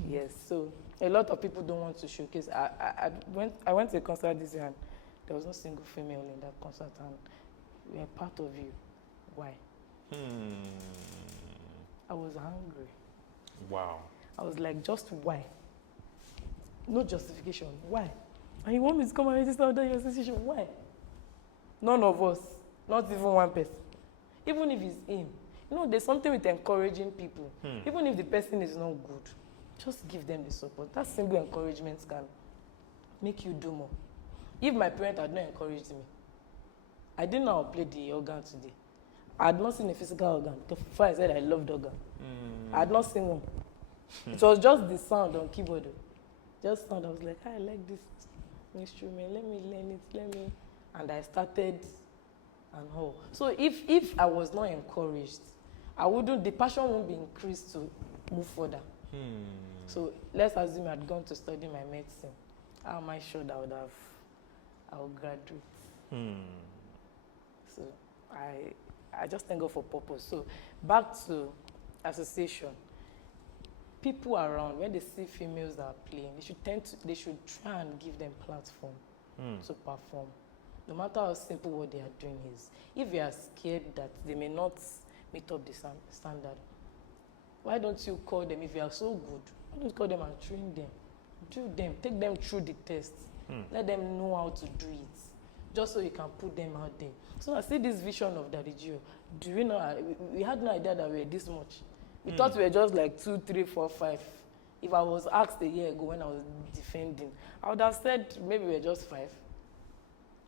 yeah. yes. So a lot of people don't want to showcase. I went to a concert this year and there was no single female in that concert, and we are part of you. Why? I was hungry. Wow. I was like, just why? No justification. Why? And you want me to come and register under your association? Why? None of us. Not even one person. Even if it's him. There's something with encouraging people. Even if the person is not good, just give them the support. That single encouragement can make you do more. If my parents had not encouraged me, I didn't know how to play the organ today. I had not seen a physical organ. Before I said I loved organ. I had not seen one. It was just the sound on keyboard. Just sound. I was like, I like this instrument. Let me learn it. And I started and all. So if I was not encouraged, the passion won't be increased to move further. So let's assume I had gone to study my medicine. How am I sure that I would graduate? So I just thank God for purpose. So back to association. People around, when they see females that are playing, they should try and give them platform to perform. No matter how simple what they are doing is. If you are scared that they may not meet up the standard, why don't you call them? If you are so good, why don't you call them and train them? Do them, take them through the test. Let them know how to do it, just so you can put them out there. So I see this vision of Daddy Gio. Do you know, we had no idea that we were this much. We thought we were just like 2, 3, 4, 5. If I was asked a year ago when I was defending, I would have said maybe we were just 5.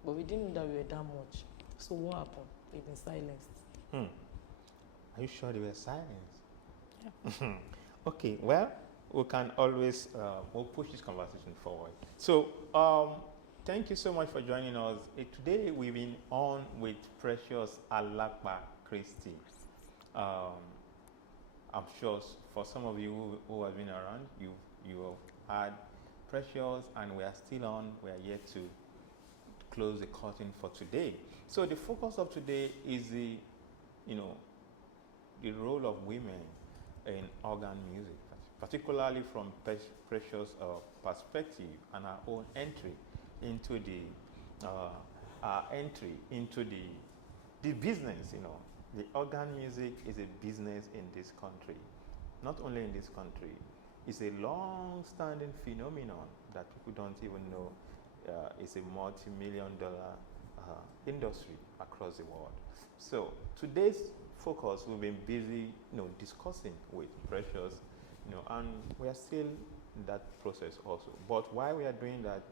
But we didn't know that we were that much. So what happened? We've been silenced. Are you sure they were silenced? Yeah. Okay, well, we can always we'll push this conversation forward. So thank you so much for joining us. Today we've been on with precious Alapakristi. I'm sure for some of you who have been around, you had Precious, and we are still on. We are yet to close the curtain for today. So the focus of today is you know, the role of women in organ music, particularly from Precious' perspective and our own entry into the business. You know, the organ music is a business in this country. Not only in this country, it's a long-standing phenomenon that people don't even know. It's a multi-million-dollar industry across the world. So today's focus, we've been busy, discussing with Precious, and we are still in that process also. But while we are doing that,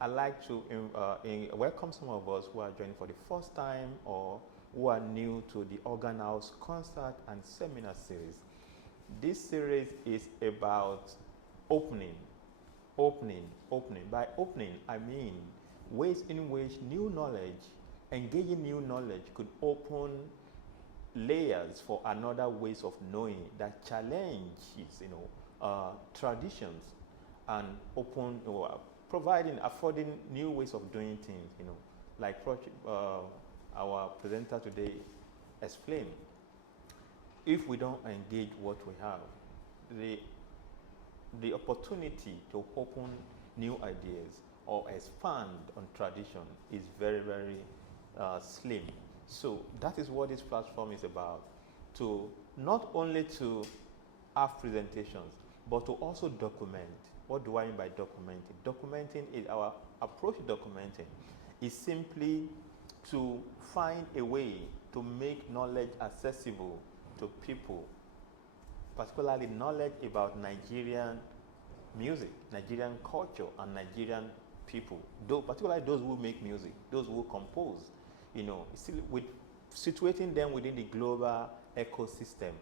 I'd like to welcome some of us who are joining for the first time or who are new to the Organ House concert and seminar series. This series is about opening. By opening, I mean ways in which new knowledge, engaging new knowledge, could open layers for another ways of knowing that challenges, traditions, and open, affording new ways of doing things, like our presenter today explained. If we don't engage what we have, the opportunity to open new ideas or expand on tradition is very, very slim. So that is what this platform is about, to not only to have presentations, but to also document. What do I mean by documenting? Documenting is our approach to documenting is simply to find a way to make knowledge accessible to people, particularly knowledge about Nigerian music, Nigerian culture, and Nigerian people, particularly those who make music, those who compose, with situating them within the global ecosystem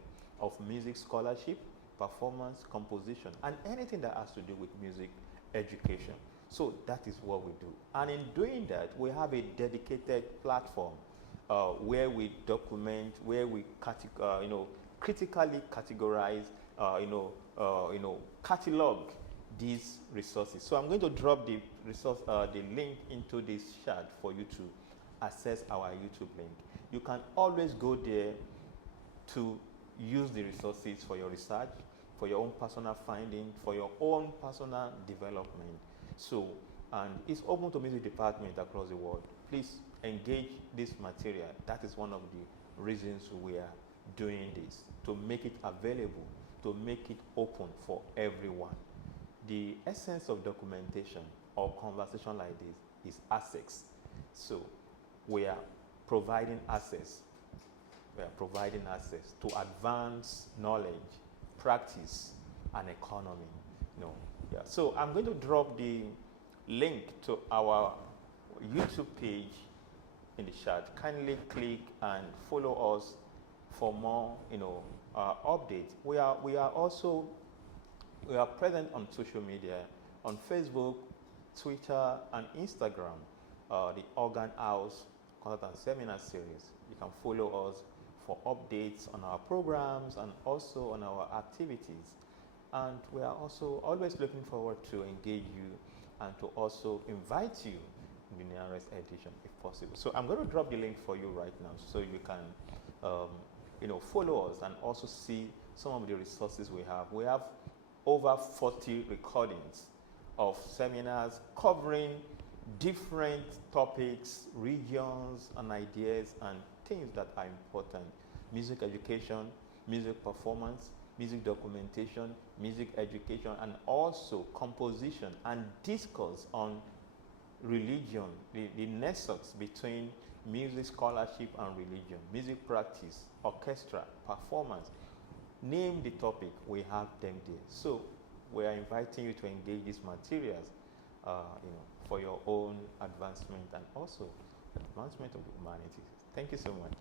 of music scholarship, performance, composition, and anything that has to do with music education. So that is what we do. And in doing that, we have a dedicated platform where we document, where we critically categorize, catalog these resources. So I'm going to drop the link into this chat for you to access our YouTube link. You can always go there to use the resources for your research, for your own personal finding, for your own personal development. So, and it's open to music departments across the world. Please engage this material. That is one of the reasons we are doing this, to make it available, to make it open for everyone. The essence of documentation or conversation like this is access. So we are providing access. We are providing access to advance knowledge, practice, and economy. So I'm going to drop the link to our YouTube page in the chat. Kindly click and follow us for more, updates. We are present on social media, on Facebook, Twitter, and Instagram. The Organ House Concert and Seminar Series. You can follow us for updates on our programs and also on our activities. And we are also always looking forward to engage you and to also invite you in the nearest edition if possible. So I'm going to drop the link for you right now so you can follow us and also see some of the resources we have. We have over 40 recordings of seminars covering different topics, regions, and ideas and things that are important. Music education, music performance, music documentation, music education, and also composition and discourse on religion, the nexus between music scholarship and religion, music practice, orchestra, performance. Name the topic, we have them there. So we are inviting you to engage these materials, for your own advancement and also advancement of the humanities. Thank you so much.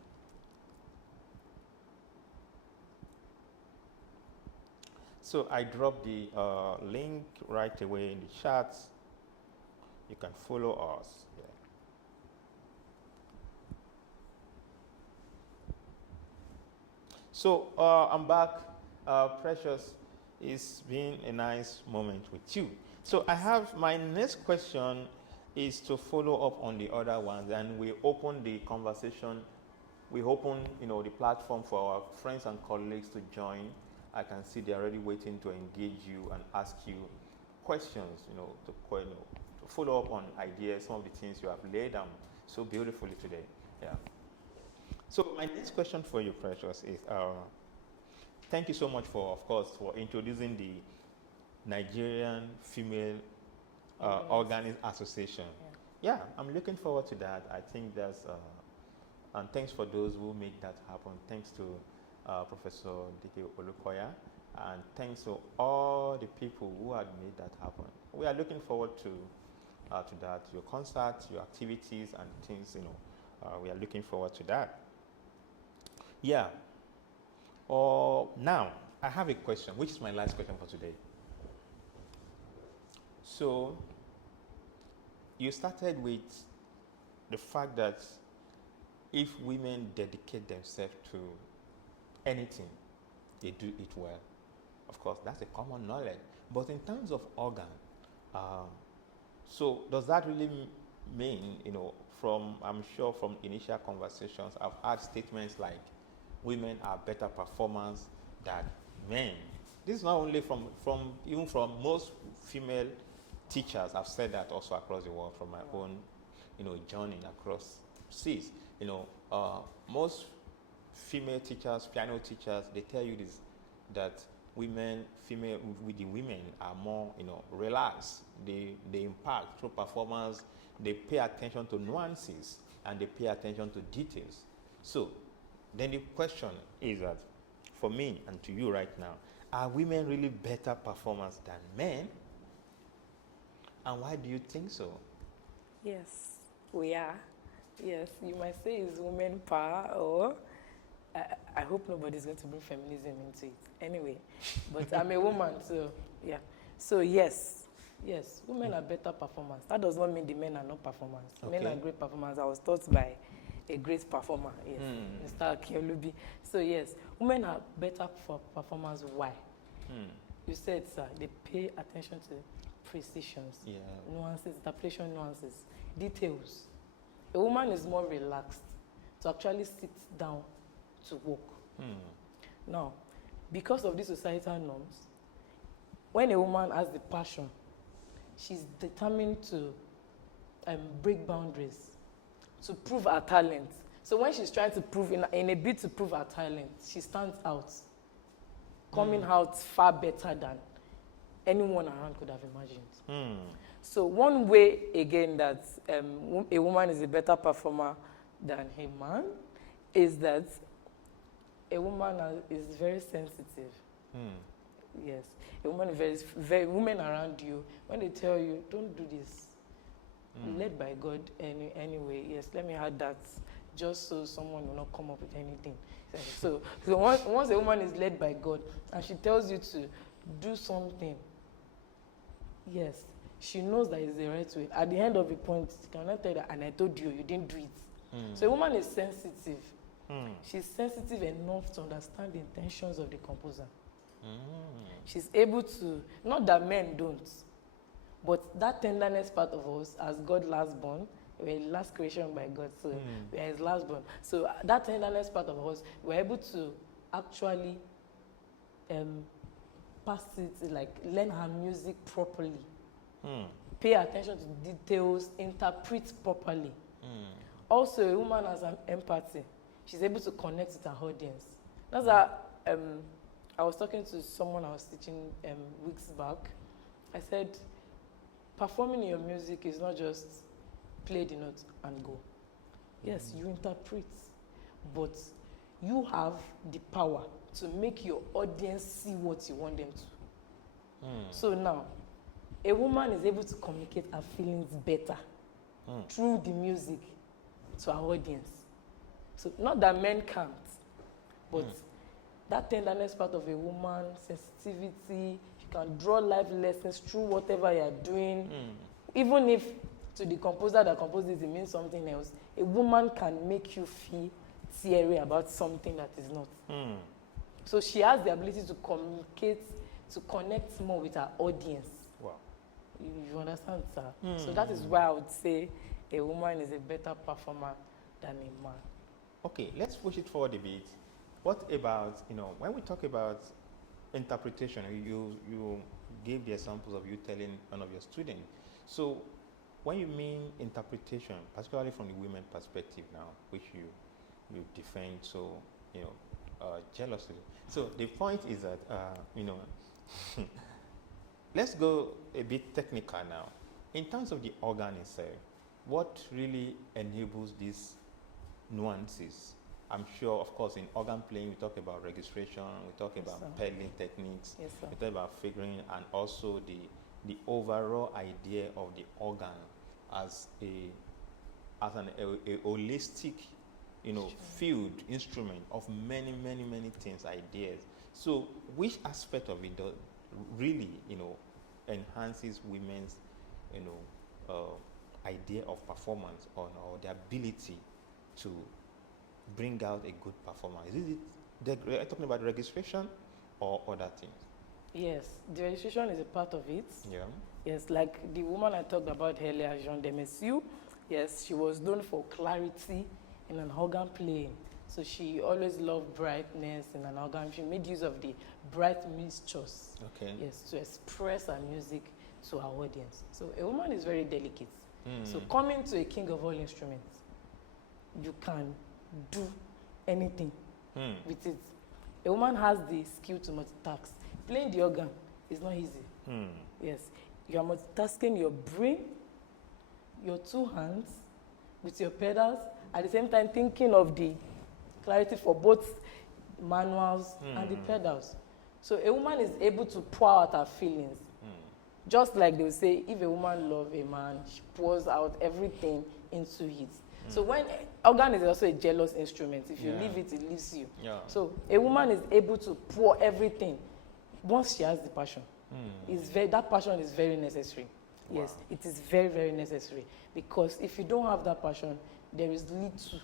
So I dropped the link right away in the chat. You can follow us. Yeah. So I'm back. Precious, it's been a nice moment with you. So I have my next question is to follow up on the other ones, and we open the conversation. We open, the platform for our friends and colleagues to join. I can see they're already waiting to engage you and ask you questions, to follow up on ideas, some of the things you have laid down so beautifully today. Yeah. So my next question for you, Precious, is thank you so much for introducing the Nigerian Female Organist Association. Yeah, I'm looking forward to that. I think that's, and thanks for those who made that happen. Thanks to Professor Dike Olukoya, and thanks to all the people who had made that happen. We are looking forward to that, your concerts, your activities, and things. We are looking forward to that. Yeah. Now, I have a question, which is my last question for today. So, you started with the fact that if women dedicate themselves to anything, they do it well. Of course, that's a common knowledge. But in terms of organ, so does that really mean, I'm sure from initial conversations, I've had statements like women are better performers than men. This is not only even from most female teachers. I've said that also across the world from my own, journey across seas. Most female teachers, piano teachers, they tell you this, that the women are more, relaxed. They impact through performance. They pay attention to nuances and they pay attention to details. So then the question is that, for me and to you right now, are women really better performers than men? And why do you think so? Yes, we are. Yes, you might say it's women power, or I hope nobody's going to bring feminism into it. Anyway, but I'm a woman, so yeah. So yes, women are better performers. That does not mean the men are not performers. Okay. Men are great performers. I was taught by a great performer, yes, Mr. Akiolubi. So yes, women are better performers. Why? You said, sir, they pay attention to precisions, nuances, interpretation nuances, details. A woman is more relaxed to actually sit down to work. Now, because of these societal norms, when a woman has the passion, she's determined to break boundaries, to prove her talent. So when she's trying to prove, in a bid to prove her talent, she stands out, coming out far better than anyone around could have imagined. So one way, again, that a woman is a better performer than a man is that a woman is very sensitive. Yes. A woman is very women around you, when they tell you, don't do this, led by God anyway. Yes, let me add that, just so someone will not come up with anything. So once a woman is led by God and she tells you to do something, yes, she knows that it's the right way. At the end of the point, she cannot tell that, and I told you, you didn't do it. So a woman is sensitive. She's sensitive enough to understand the intentions of the composer. She's able to, not that men don't, but that tenderness part of us, as God last born, we're last creation by God, so we're his last born. So that tenderness part of us, we're able to actually pass it, like learn her music properly, pay attention to details, interpret properly. Also, a woman has an empathy. She's able to connect with her audience. That's how I was talking to someone I was teaching weeks back. I said, performing your music is not just play the note and go. Yes, you interpret, but you have the power to make your audience see what you want them to. So now, a woman is able to communicate her feelings better through the music to her audience. So not that men can't, but that tenderness part of a woman, sensitivity, you can draw life lessons through whatever you're doing. Even if to the composer that composes it means something else, a woman can make you feel teary about something that is not. So she has the ability to communicate, to connect more with her audience. Wow. You understand, sir? So that is why I would say a woman is a better performer than a man. Okay, let's push it forward a bit. What about, when we talk about interpretation, you gave the examples of you telling one of your students. So when you mean interpretation, particularly from the women perspective now, which you defend so, jealously. So the point is that, let's go a bit technical now. In terms of the organ itself, what really enables these nuances? I'm sure, of course, in organ playing, we talk about registration, we talk about pedaling techniques, we talk about figuring, and also the overall idea of the organ as a holistic, field instrument of many things, ideas. So, which aspect of it does really, enhances women's, idea of performance or the ability to bring out a good performance? Is it talking about registration or other things? Yes, the registration is a part of it. Yeah. Yes, like the woman I talked about earlier, Ayorinde. Yes, she was known for clarity in an organ playing. So she always loved brightness in an organ. She made use of the bright mixtures. Okay. Yes, to express her music to her audience. So a woman is very delicate. So coming to a king of all instruments, you can do anything with it. A woman has the skill to multitask. Playing the organ is not easy. Yes, you are multitasking your brain, your two hands, with your pedals, at the same time thinking of the clarity for both manuals and the pedals. So a woman is able to pour out her feelings. Just like they will say, if a woman loves a man, she pours out everything into it. So when organ is also a jealous instrument, if you leave it, it leaves you. Yeah. So a woman is able to pour everything once she has the passion. That passion is very necessary. Wow. Yes, it is very necessary, because if you don't have that passion, there is little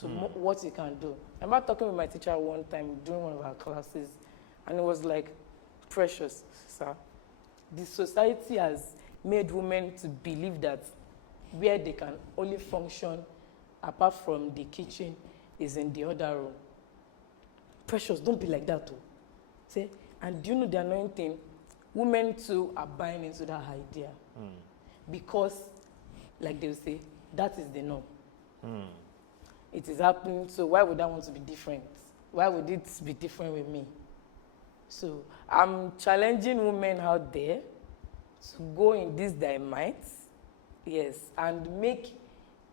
to what you can do. I remember talking with my teacher one time during one of our classes, and it was like, precious, sir. The society has made women to believe that where they can only function apart from the kitchen is in the other room. Precious, don't be like that too. See? And do you know the annoying thing? Women too are buying into that idea. Because, like they will say, that is the norm. It is happening, so why would I want to be different? Why would it be different with me? So I'm challenging women out there to go in this their might, yes, and make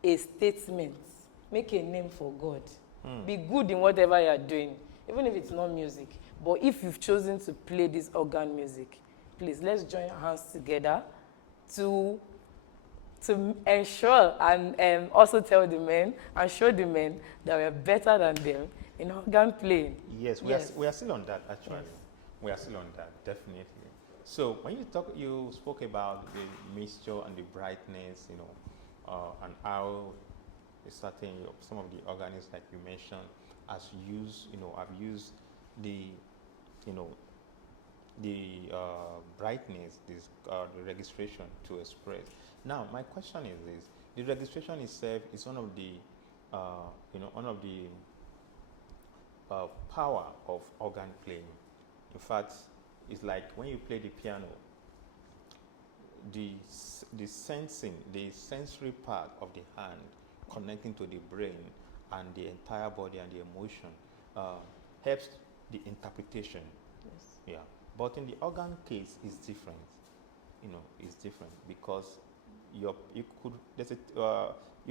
a statement, make a name for God. Be good in whatever you are doing, even if it's not music. But if you've chosen to play this organ music, please, let's join hands together to ensure and also tell the men and show the men that we are better than them in organ playing. Yes, we are still on that, actually. Yes. We are still on that, definitely. So when you spoke about the mixture and the brightness, and how some of the organists, like you mentioned, have used the brightness, the registration to express. Now, my question is this: the registration itself is one of the power of organ playing. In fact, it's like when you play the piano, the sensing, the sensory part of the hand connecting to the brain and the entire body and the emotion helps the interpretation. Yes. Yeah. But in the organ case, it's different. It's different because you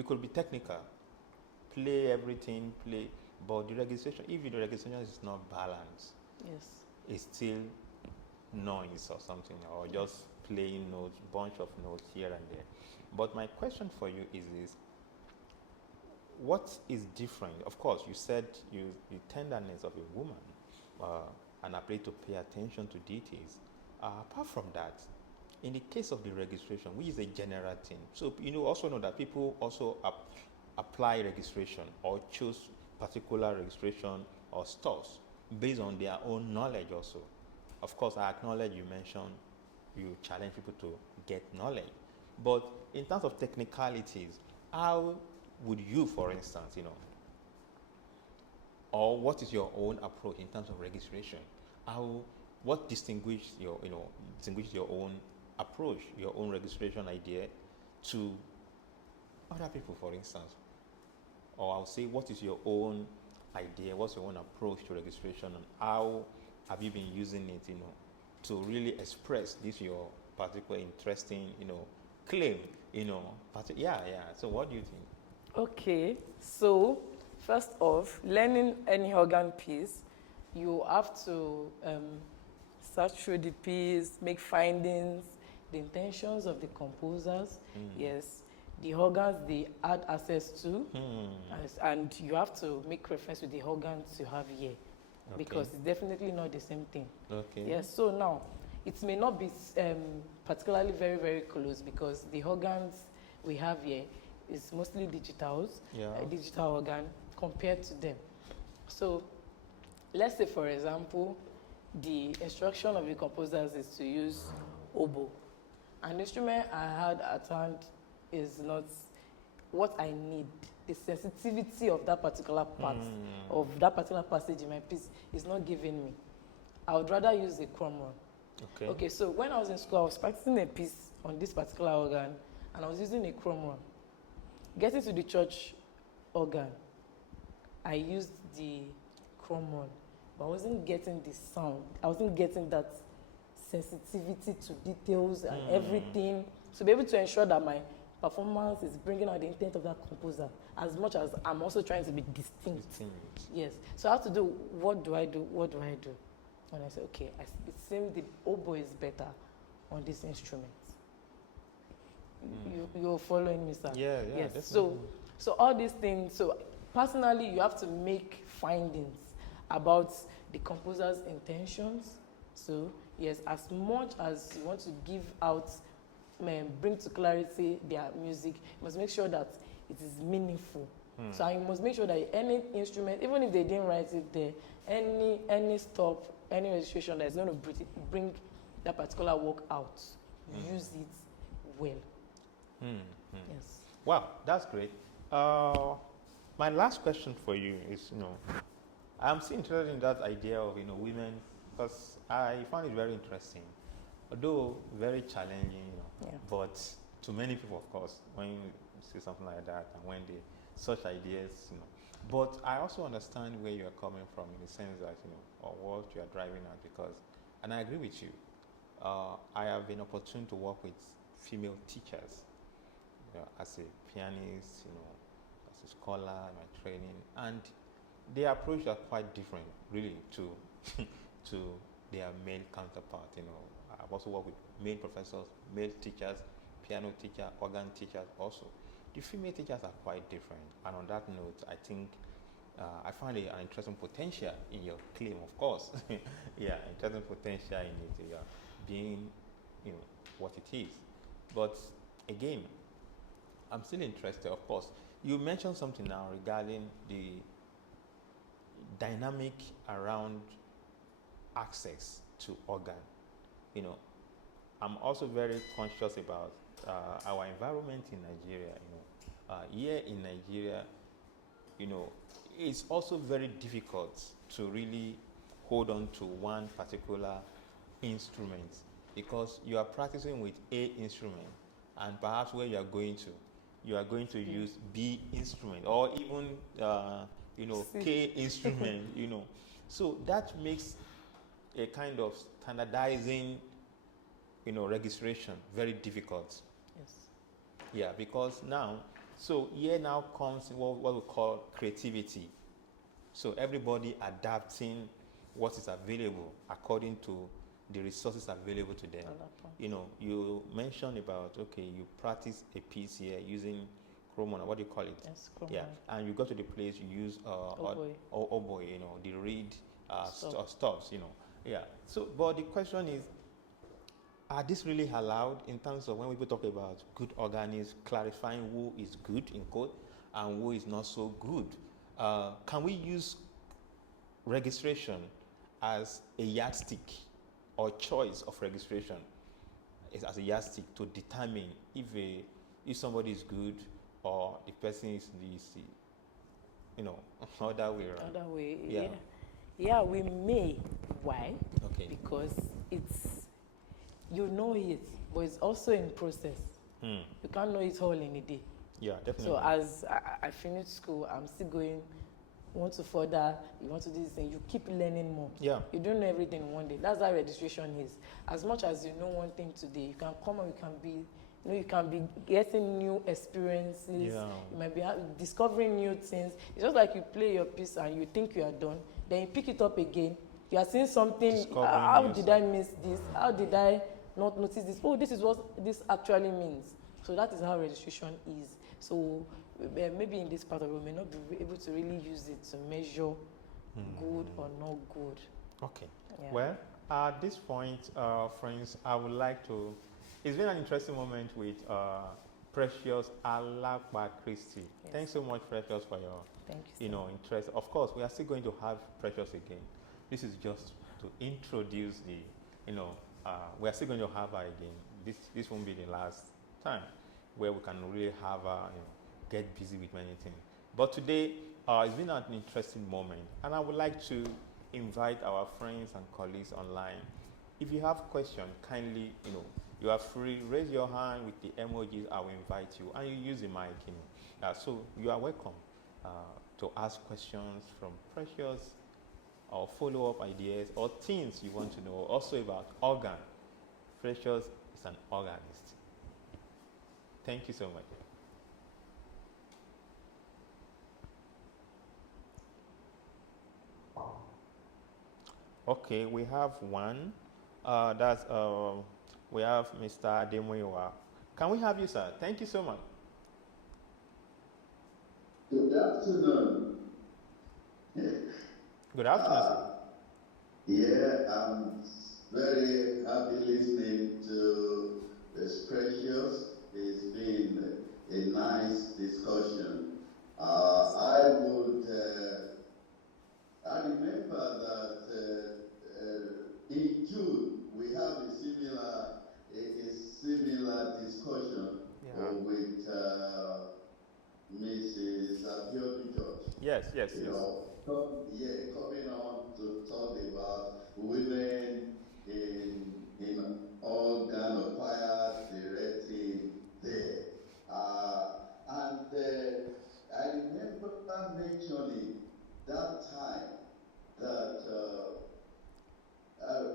could be technical, play everything, but the registration, if the registration is not balanced, yes, it's still noise or something, or just playing notes, bunch of notes here and there. But my question for you is this: what is different? Of course, you said the tenderness of a woman, and ability to pay attention to details. Apart from that, in the case of the registration, which is a general thing, so also know that people also apply registration or choose particular registration or stores based on their own knowledge also. Of course, I acknowledge you mentioned you challenge people to get knowledge. But in terms of technicalities, how would you, for instance, or what is your own approach in terms of registration? What distinguishes your own approach, your own registration idea to other people, for instance? Or I'll say, what is your own idea? What's your own approach to registration, and how have you been using it, to really express this your particular interesting, claim, yeah. So what do you think? Okay, so first off, learning any organ piece, you have to search through the piece, make findings, the intentions of the composers, yes, the organs they had access to, and you have to make reference to the organs you have here, because it's definitely not the same thing. Okay. Yes, so now, it may not be particularly very, very close, because the organs we have here is mostly digitals, a digital organ compared to them. So let's say, for example, the instruction of the composers is to use oboe. An instrument I had at hand is not what I need. The sensitivity of that particular part, of that particular passage in my piece is not giving me. I would rather use a chrome run. Okay, so when I was in school, I was practicing a piece on this particular organ, and I was using a chrome run. Getting to the church organ, I used the chrome run, but I wasn't getting the sound. I wasn't getting that sensitivity to details and everything. To be able to ensure that my performance is bringing out the intent of that composer, as much as I'm also trying to be distinct. Yes. So I have to do, what do I do? And I said, okay, it seems the oboe is better on this instrument. You're following me, sir? Yeah, yes. Definitely. So all these things, so personally, you have to make findings about the composer's intentions. So yes, as much as you want to give out, bring to clarity their music, you must make sure that it is meaningful. So you must make sure that any instrument, even if they didn't write it there, any stop, any registration that is going to bring that particular work out, use it well. Yes. Wow, that's great. My last question for you is, I'm still interested in that idea of, women, because I found it very interesting, although very challenging, but to many people, of course, when you see something like that and when they such ideas, But I also understand where you are coming from, in the sense that, or what you are driving at, because, and I agree with you. I have been opportune to work with female teachers, as a pianist, as a scholar, my training, and their approach are quite different, really, to to their male counterpart. I've also worked with male professors, male teachers, piano teacher, organ teachers also. The female teachers are quite different, and on that note, I think I find an interesting potential in your claim, of course. Interesting potential in it, being, what it is. But again, I'm still interested, of course. You mentioned something now regarding the dynamic around access to organ. I'm also very conscious about our environment in Nigeria. Here in Nigeria, it's also very difficult to really hold on to one particular instrument, because you are practicing with A instrument, and perhaps where you are going to use B instrument, or even K instrument. So that makes a kind of standardizing registration very difficult. Yes. Yeah, because here now comes what we call creativity. So everybody adapting what is available according to the resources available to them. You mentioned about, you practice a piece here using chroma, what do you call it? Yes, chroma. Yeah, and you go to the place, you use oboe, the reed stops, Yeah. So, but the question is, are these really allowed in terms of when people talk about good organists, clarifying who is good, in quote, and who is not so good? Can we use registration as a yardstick or choice of registration as a yardstick to determine if somebody is good or the person is other way around. Other way, Yeah. Yeah, we may. Why? Okay. Because you know it, but it's also in process. Mm. You can't know it all in a day. Yeah, definitely. So as I finish school, I'm still going. You want to further, you want to do this thing, you keep learning more. Yeah. You don't know everything in one day. That's how registration is. As much as you know one thing today, you can come and you can be getting new experiences. Yeah. You might be discovering new things. It's just like you play your piece and you think you are done. Then you pick it up again. You are seeing something. How did I miss this? How did I not notice this? Oh, this is what this actually means. So that is how registration is. So maybe in this part of it, we may not be able to really use it to measure good or not good. Okay. Yeah. Well, at this point, friends, I would like to. It's been an interesting moment with Precious Alapakristi. Yes. Thanks so much, Precious, for your interest. Of course, we are still going to have Precious again. This is just to introduce we are still going to have her again. This won't be the last time where we can really have her, get busy with many things. But today, it's been an interesting moment, and I would like to invite our friends and colleagues online. If you have questions, kindly, you are free. Raise your hand with the emojis. I will invite you, and you use the mic. So you are welcome to ask questions from Precious, or follow-up ideas, or things you want to know. Also about organ. Precious is an organist. Thank you so much. Okay, we have one. We have Mr. Ademoyewa. Can we have you, sir? Thank you so much. Good afternoon. Good afternoon, sir. Yeah, I'm very happy listening to this Precious. It's been a nice discussion. I remember that in June we have a similar discussion with Mrs. Ayorinde. Yes. Coming on to talk about women in all kind of choirs directing there. I remember mentioning that time that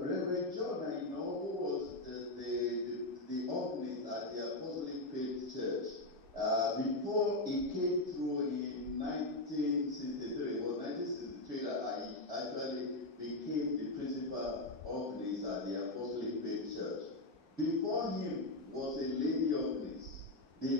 Reverend John, who was the organist at the Apostolic Faith Church, before he came through in 1963, it was 1963 that I actually became the principal organist at the Apostolic Faith Church. Before him was a lady organist. The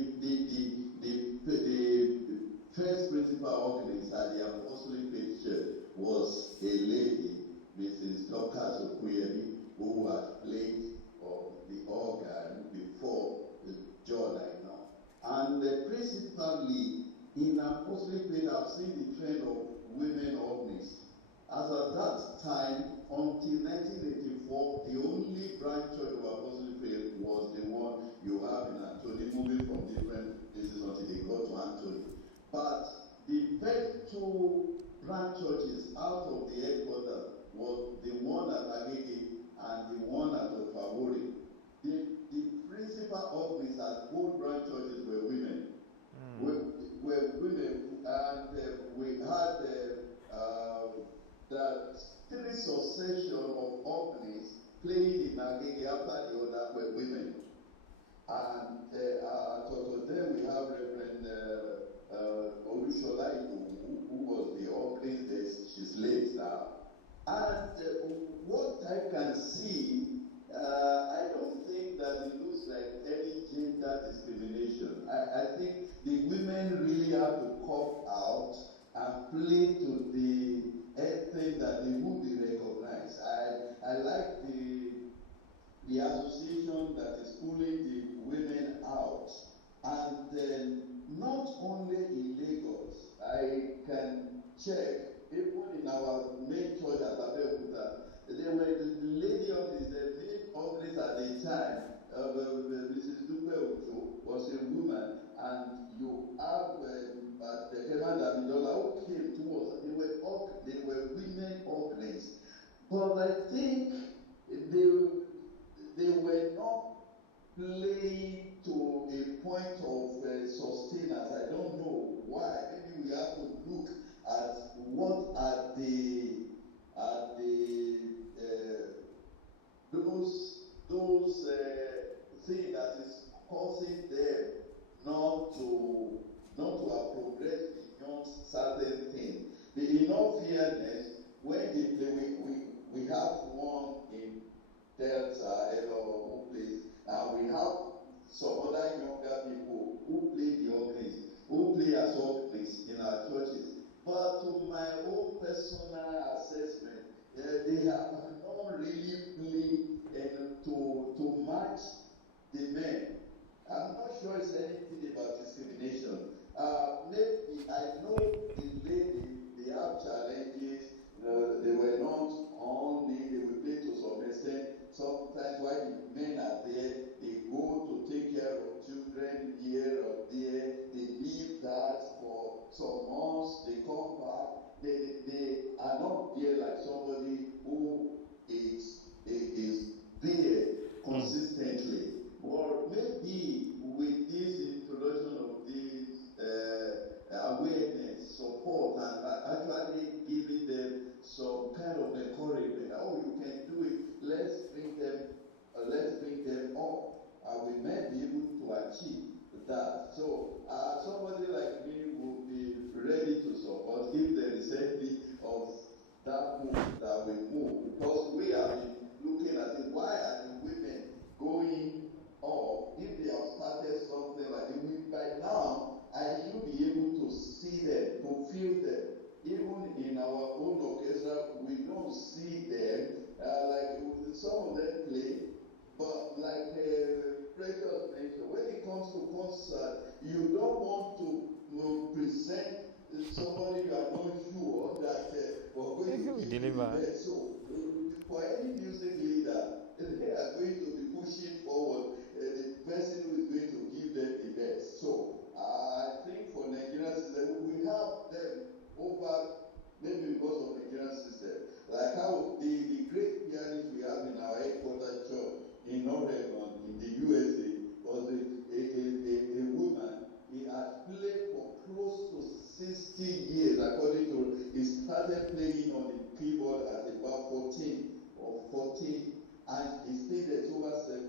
first principal organist at the Apostolic Faith Church was a lady, Mrs. Dorcas Okuyemi, who had played the organ before John I know. And principally in Apostolic Faith, I've seen the trend of women organists. As at that time, until 1984, the only branch church of Apostolic Faith was the one you have in Antony, moving from different places until they got to Antony. But the first two branch churches out of the headquarters was the one at Agege and the one at Opawori. The principal organists at both branch churches were women. Were women, and we had that three succession of organists playing in Agege after the other were women. And then we have Reverend Olushola who was the organist. She's late now. And what I can see, I don't think that it looks like any gender discrimination. I think the women really have to come out and play to the extent that they will be recognized. I like the association that is pulling the women out. And then not only in Lagos, I can check, even in our main church at Abeokuta, there were the lady organists, the main organists at the time, they have not really played to match the men. I'm not sure it's anything about discrimination. Maybe I know the lady, they have challenges. They were not only, they will play to some extent. Sometimes while the men are there, they go to take care of children here or there. They leave that for some months. They come back. They are not there like somebody who is there consistently. Or maybe with this introduction of this awareness, support, and actually giving them some kind of encouragement. Oh, you can do it. Let's bring them up. We may be able to achieve that. So somebody like me will be ready to support if there is any of that move that we move, because we have been looking at it. Why are the women going up? If they have started something like it, by now I should be able to see them, to feel them. Even in our own orchestra, we don't see them. Like some of them play, but like Precious mentioned, when it comes to concert, you don't want to present somebody you are not sure that we're going to deliver. So, for any music leader, they are going to be pushing forward the person who is going to give them the best. So, I think for Nigerian system, we have them over, maybe because of Nigerian system, like how the great pianist we have in our headquarters church in Oregon, in the USA, was a woman. He had played for close to 60 years, according to, he started playing on the keyboard at about 14 or 14, and he stayed at over 70.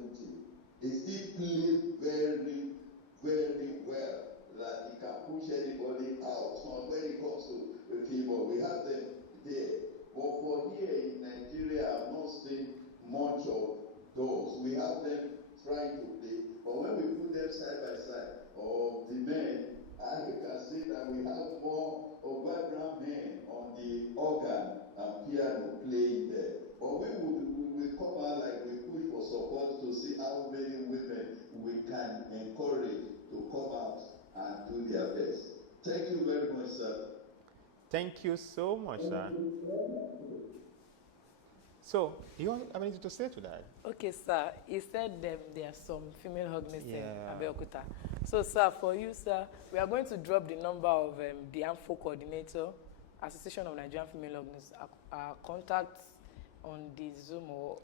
He still plays very, very well, that he can push anybody out. So when it comes to the keyboard, we have them there. But for here in Nigeria, I've not seen much of those. We have them trying to play, but when we put them side by side, of the men, I can say that we have more of background men on the organ and piano playing there. But we will come out like we push for support to see how many women we can encourage to come out and do their best. Thank you very much, sir. Thank you so much, sir. So, do you have anything to say to that? Okay, sir. He said there are some female organists in Abeokuta. So, sir, for you, sir, we are going to drop the number of the AMFO coordinator, Association of Nigerian Female Organists, our contacts on the Zoom or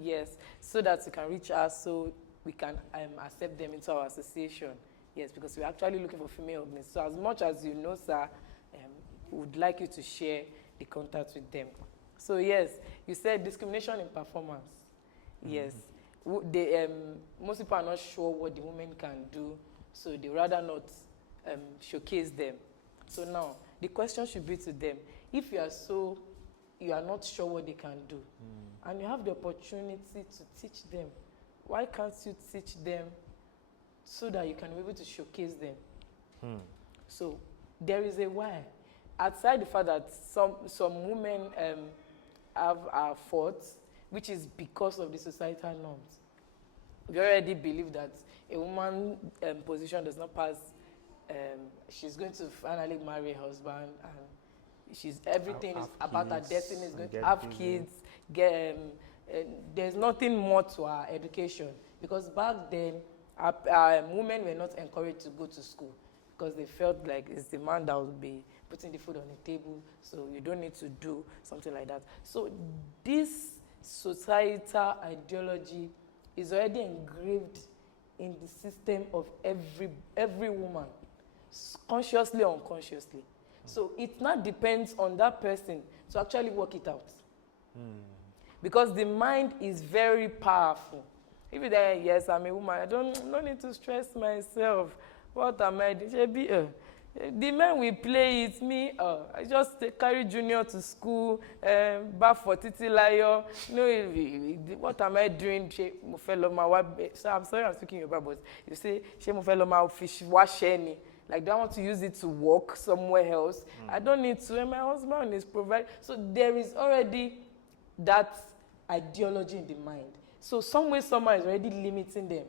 yes, so that you can reach us, so we can accept them into our association. Yes, because we're actually looking for female organists. So, as much as you know, sir, we would like you to share the contact with them. So yes, you said discrimination in performance. Yes, most people are not sure what the women can do, so they rather not showcase them. So now, the question should be to them, if you are not sure what they can do, and you have the opportunity to teach them, why can't you teach them so that you can be able to showcase them? So there is a why. Outside the fact that some women have our faults, which is because of the societal norms. We already believe that a woman position does not pass, she's going to finally marry a husband, and everything is about her destiny, is going to have kids, there's nothing more to our education. Because back then, women were not encouraged to go to school because they felt like it's the man that will be putting the food on the table, so you don't need to do something like that. So this societal ideology is already engraved in the system of every woman, consciously or unconsciously. So it now depends on that person to actually work it out. Because the mind is very powerful. If you're there, yes, I'm a woman, I don't need to stress myself. What am I doing? The men will play it, me, I just carry Junior to school, bath for Titi Layo. What am I doing? So I'm sorry I'm speaking Yoruba, but you say, she Mufeloma fish wash any. Like, do I want to use it to work somewhere else? I don't need to, and my husband is providing. So there is already that ideology in the mind. So some way, someone is already limiting them.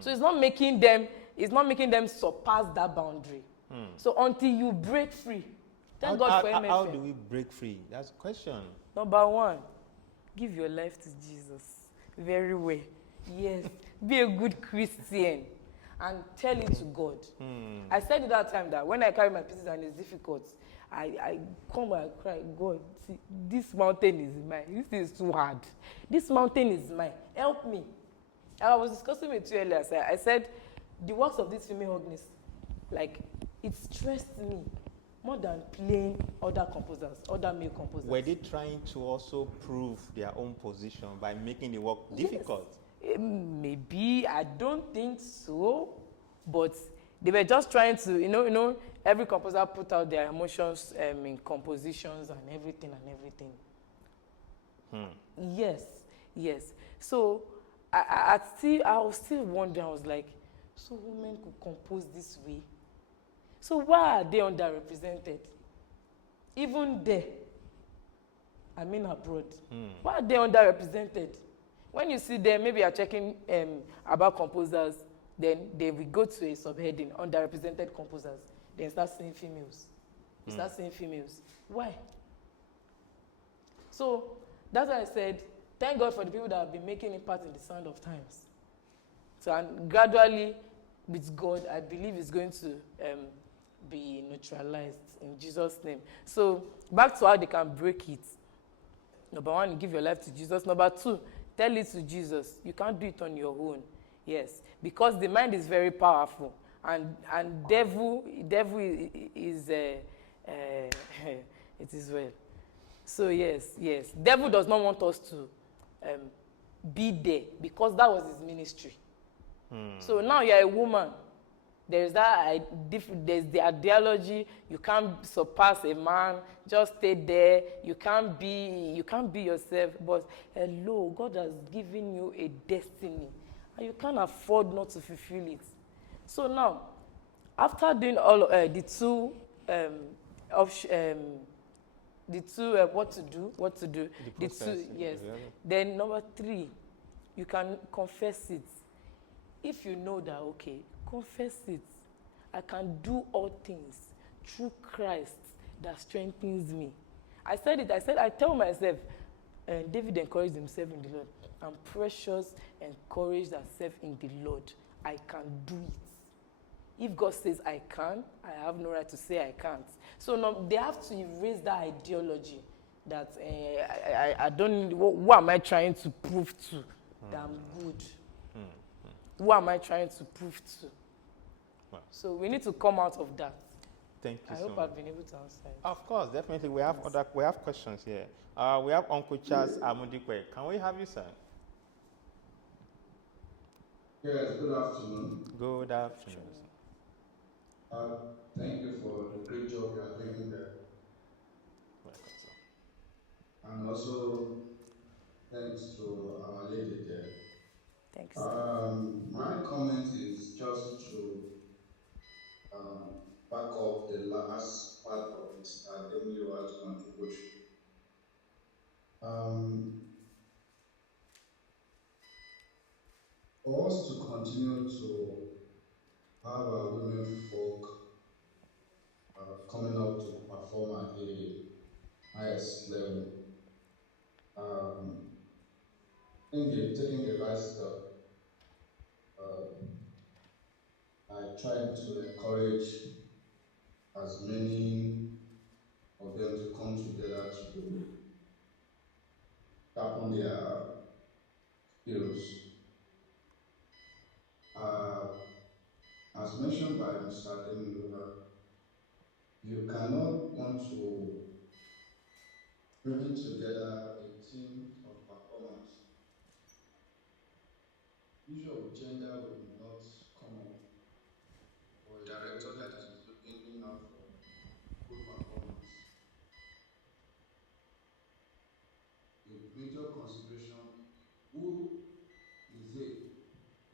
So it's not making them surpass that boundary. So until you break free, thank God for MFM. How do we break free? That's the question. Number one, give your life to Jesus. Very well. Yes. Be a good Christian and tell it to God. I said it that time that when I carry my pieces and it's difficult, I come and cry, God, see, this mountain is mine. This is too hard. This mountain is mine. Help me. I was discussing with you earlier. I said, the works of this female organist, like, it stressed me more than playing other composers, other male composers. Were they trying to also prove their own position by making the work difficult? Maybe, I don't think so, but they were just trying to, you know, every composer put out their emotions in compositions and everything. Yes. So I was still wondering. I was like, so women could compose this way. So why are they underrepresented? Even there, I mean abroad. Why are they underrepresented? When you see them, maybe you're checking about composers, then they will go to a subheading, underrepresented composers. Then start seeing females. You start seeing females. Why? So that's why I said, thank God for the people that have been making impact in the sound of times. So and gradually, with God, I believe it's going to be neutralized in Jesus' name. So back to how they can break it. Number one, give your life to Jesus. Number two, tell it to Jesus. You can't do it on your own. Yes, because the mind is very powerful, and devil is it is well. So yes, devil does not want us to be there because that was his ministry. So now you're a woman. There's the ideology. You can't surpass a man. Just stay there. You can't be yourself. But hello, God has given you a destiny, and you can't afford not to fulfill it. So now, after doing all the two what to do, the two, yes. Then number three, you can confess it. If you know that, okay, confess it. I can do all things through Christ that strengthens me. I said it. I tell myself, David encouraged himself in the Lord. I'm precious, encouraged myself in the Lord. I can do it. If God says I can, I have no right to say I can't. So now they have to erase that ideology that I don't. Who am I trying to prove to that I'm good? Who am I trying to prove to? Wow. So we need to come out of that. Thank you I so hope much. I've been able to answer it. Of course, definitely. We have questions here. We have Uncle Charles Amudikwe. Can we have you, sir? Yes, good afternoon. Good afternoon. Thank you for the great job you are doing there. Welcome, sir. And also, thanks to Our Lady there. Thanks. My comment is just to back up the last part of Mr. Demilo's contribution. For us to continue to have our women folk coming up to perform at the highest level, I think they've taken the right step by trying to encourage as many of them to come together to sharpen their skills. As mentioned by Mr. Demilola, you cannot want to bring together a team of performers. Issue of gender will not come up for a director that is looking out for good performance. The major consideration, who is it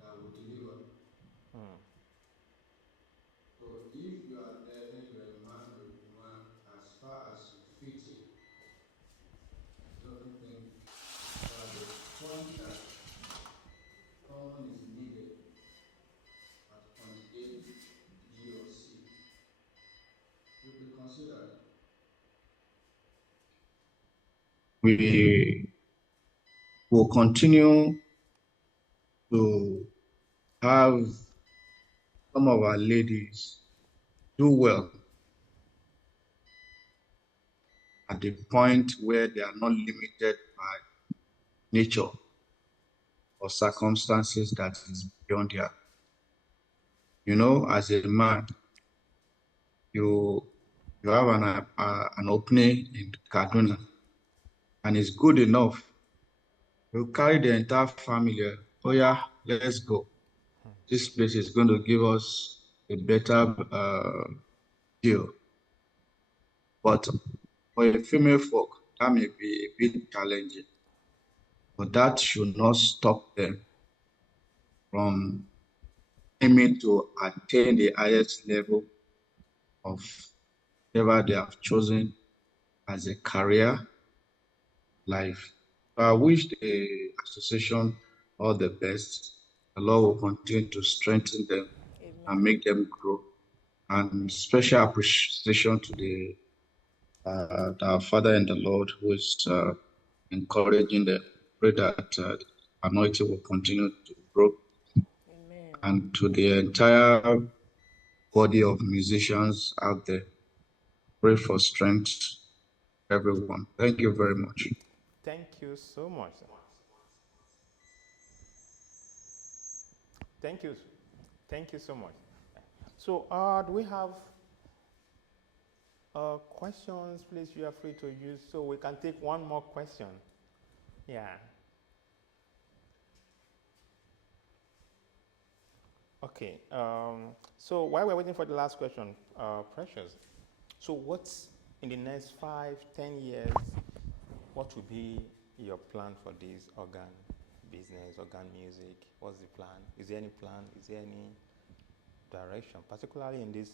that will deliver? So considered. We will continue to have some of our ladies do well at the point where they are not limited by nature or circumstances that is beyond their. As a man, you have an opening in Kaduna, and it's good enough. You carry the entire family. Oh yeah, let's go. This place is going to give us a better deal. But for a female folk, that may be a bit challenging. But that should not stop them from aiming to attain the highest level of whatever they have chosen as a career life. So I wish the association all the best. The Lord will continue to strengthen them and make them grow. And special appreciation to our Father in the Lord, who is encouraging them. Pray that anointing will continue to grow. Amen. And to the entire body of musicians out there, pray for strength, everyone. Thank you very much. Thank you so much. Thank you. Thank you so much. So, do we have questions? Please, you are free to use. So we can take one more question. Yeah. Okay. So while we're waiting for the last question, Precious. So what's in the next 5, 10 years? What will be your plan for this organ business, organ music? What's the plan? Is there any plan? Is there any direction, particularly in the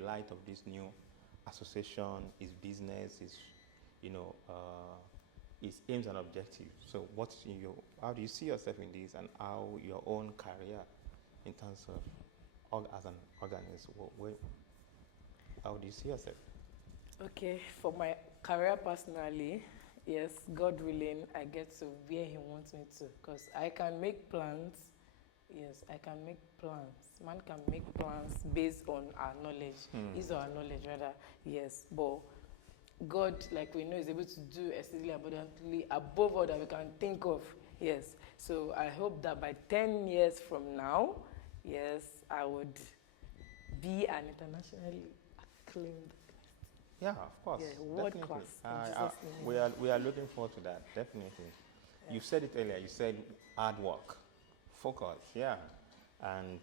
light of this new association, its business, its aims and objectives? So, how do you see yourself in this, and how your own career in terms of as an organist? How do you see yourself? Okay, for my career personally, yes, God willing, I get to where He wants me to, because I can make plans. Yes, I can make plans. Man can make plans based on our knowledge, is our knowledge rather. Yes, but God, like we know, is able to do exceedingly abundantly above all that we can think of. Yes, so I hope that by 10 years from now, yes, I would be an internationally acclaimed. Yeah, of course. Yeah, world class. We are looking forward to that, definitely. Yeah. You said it earlier, you said hard work, focus, yeah. And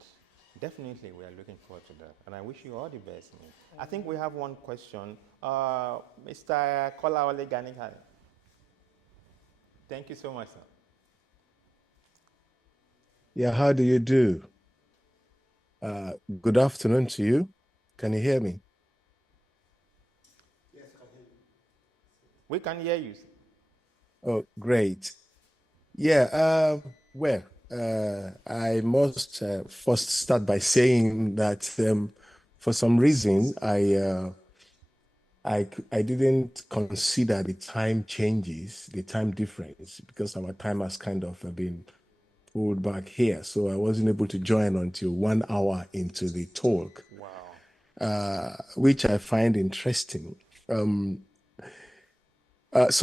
definitely we are looking forward to that. And I wish you all the best, man. I think we have one question. Mr. Kolawole Ganikale. Thank you so much, sir. Yeah, how do you do? Good afternoon to you. Can you hear me? Yes, I can hear you. We can hear you. Oh, great. Yeah, I must first start by saying that for some reason I didn't consider the time changes, the time difference, because our time has kind of been pulled back here. So I wasn't able to join until 1 hour into the talk. Wow. Which I find interesting. So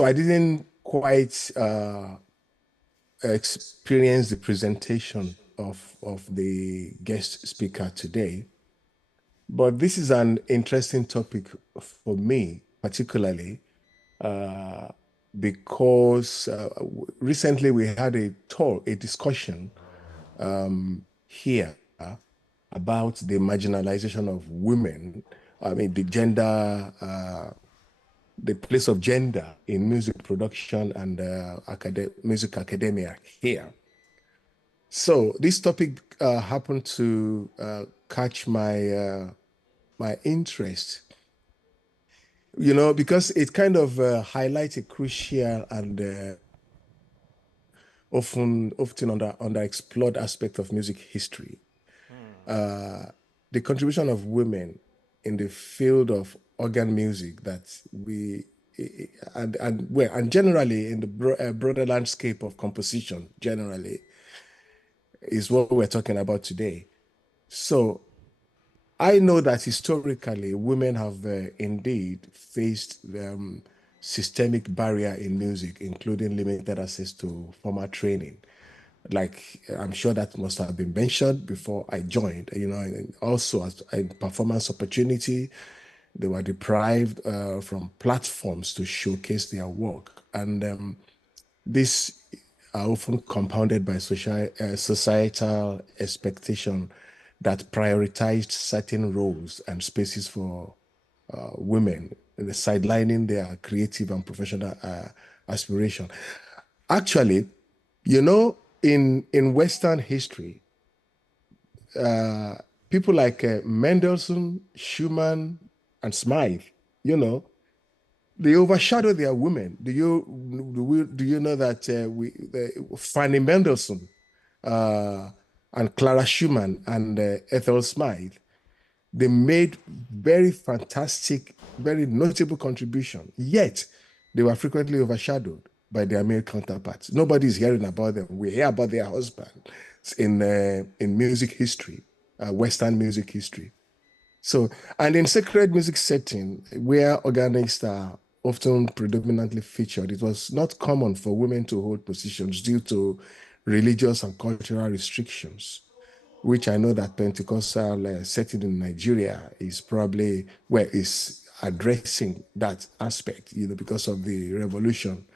I didn't quite experience the presentation of the guest speaker today. But this is an interesting topic for me, particularly because recently we had a discussion here about the marginalization of women. I mean, the place of gender in music production and music academia here. So this topic happened to catch my interest, because it kind of highlights a crucial and often underexplored aspect of music history. The contribution of women in the field of organ music that we and generally in the broader landscape of composition generally is what we're talking about today. So I know that historically women have indeed faced systemic barrier in music, including limited access to formal training. Like I'm sure that must have been mentioned before I joined, and also as a performance opportunity, they were deprived from platforms to showcase their work. And these are often compounded by societal expectation that prioritized certain roles and spaces for women, sidelining their creative and professional aspiration. Actually, in Western history, people like Mendelssohn, Schumann, and Smythe, they overshadow their women. Do you know that Fanny Mendelssohn and Clara Schumann and Ethel Smythe, they made very fantastic, very notable contribution. Yet they were frequently overshadowed by their male counterparts. Nobody's hearing about them. We hear about their husbands in music history, Western music history. So, and in sacred music setting, where organists are often predominantly featured, it was not common for women to hold positions due to religious and cultural restrictions, which I know that Pentecostal setting in Nigeria is probably where is addressing that aspect, because of the revolution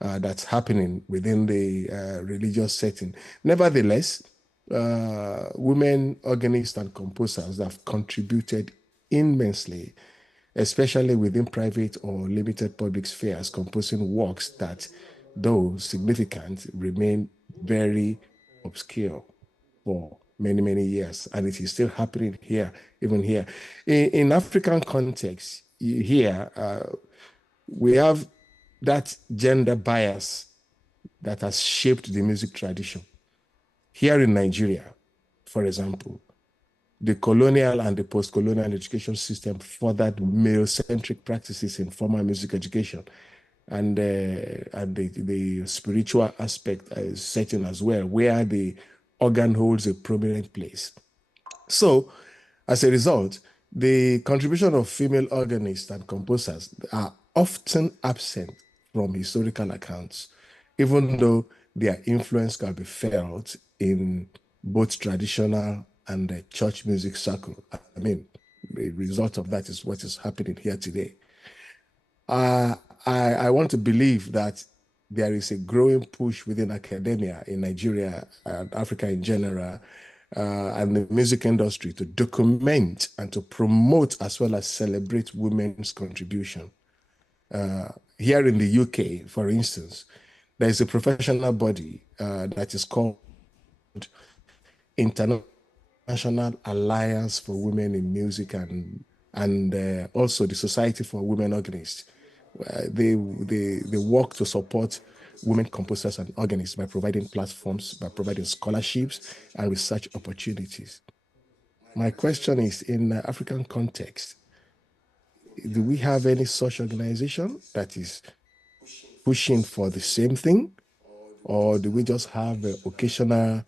that's happening within the religious setting. Nevertheless, women organists and composers have contributed immensely, especially within private or limited public spheres, composing works that, though significant, remain very obscure for many, many years. And it is still happening here, even here. In African context, here, we have that gender bias that has shaped the music tradition. Here in Nigeria, for example, the colonial and the post-colonial education system furthered male-centric practices in formal music education, and the spiritual aspect is certain as well, where the organ holds a prominent place. So, as a result, the contribution of female organists and composers are often absent from historical accounts, even though their influence can be felt in both traditional and the church music circle. I mean, the result of that is what is happening here today. I want to believe that there is a growing push within academia in Nigeria and Africa in general, and the music industry to document and to promote as well as celebrate women's contribution. Here in the UK, for instance, there is a professional body that is called International Alliance for Women in Music and also the Society for Women Organists. They work to support women composers and organists by providing platforms, by providing scholarships and research opportunities. My question is, in the African context, do we have any such organization that is pushing for the same thing? Or do we just have occasional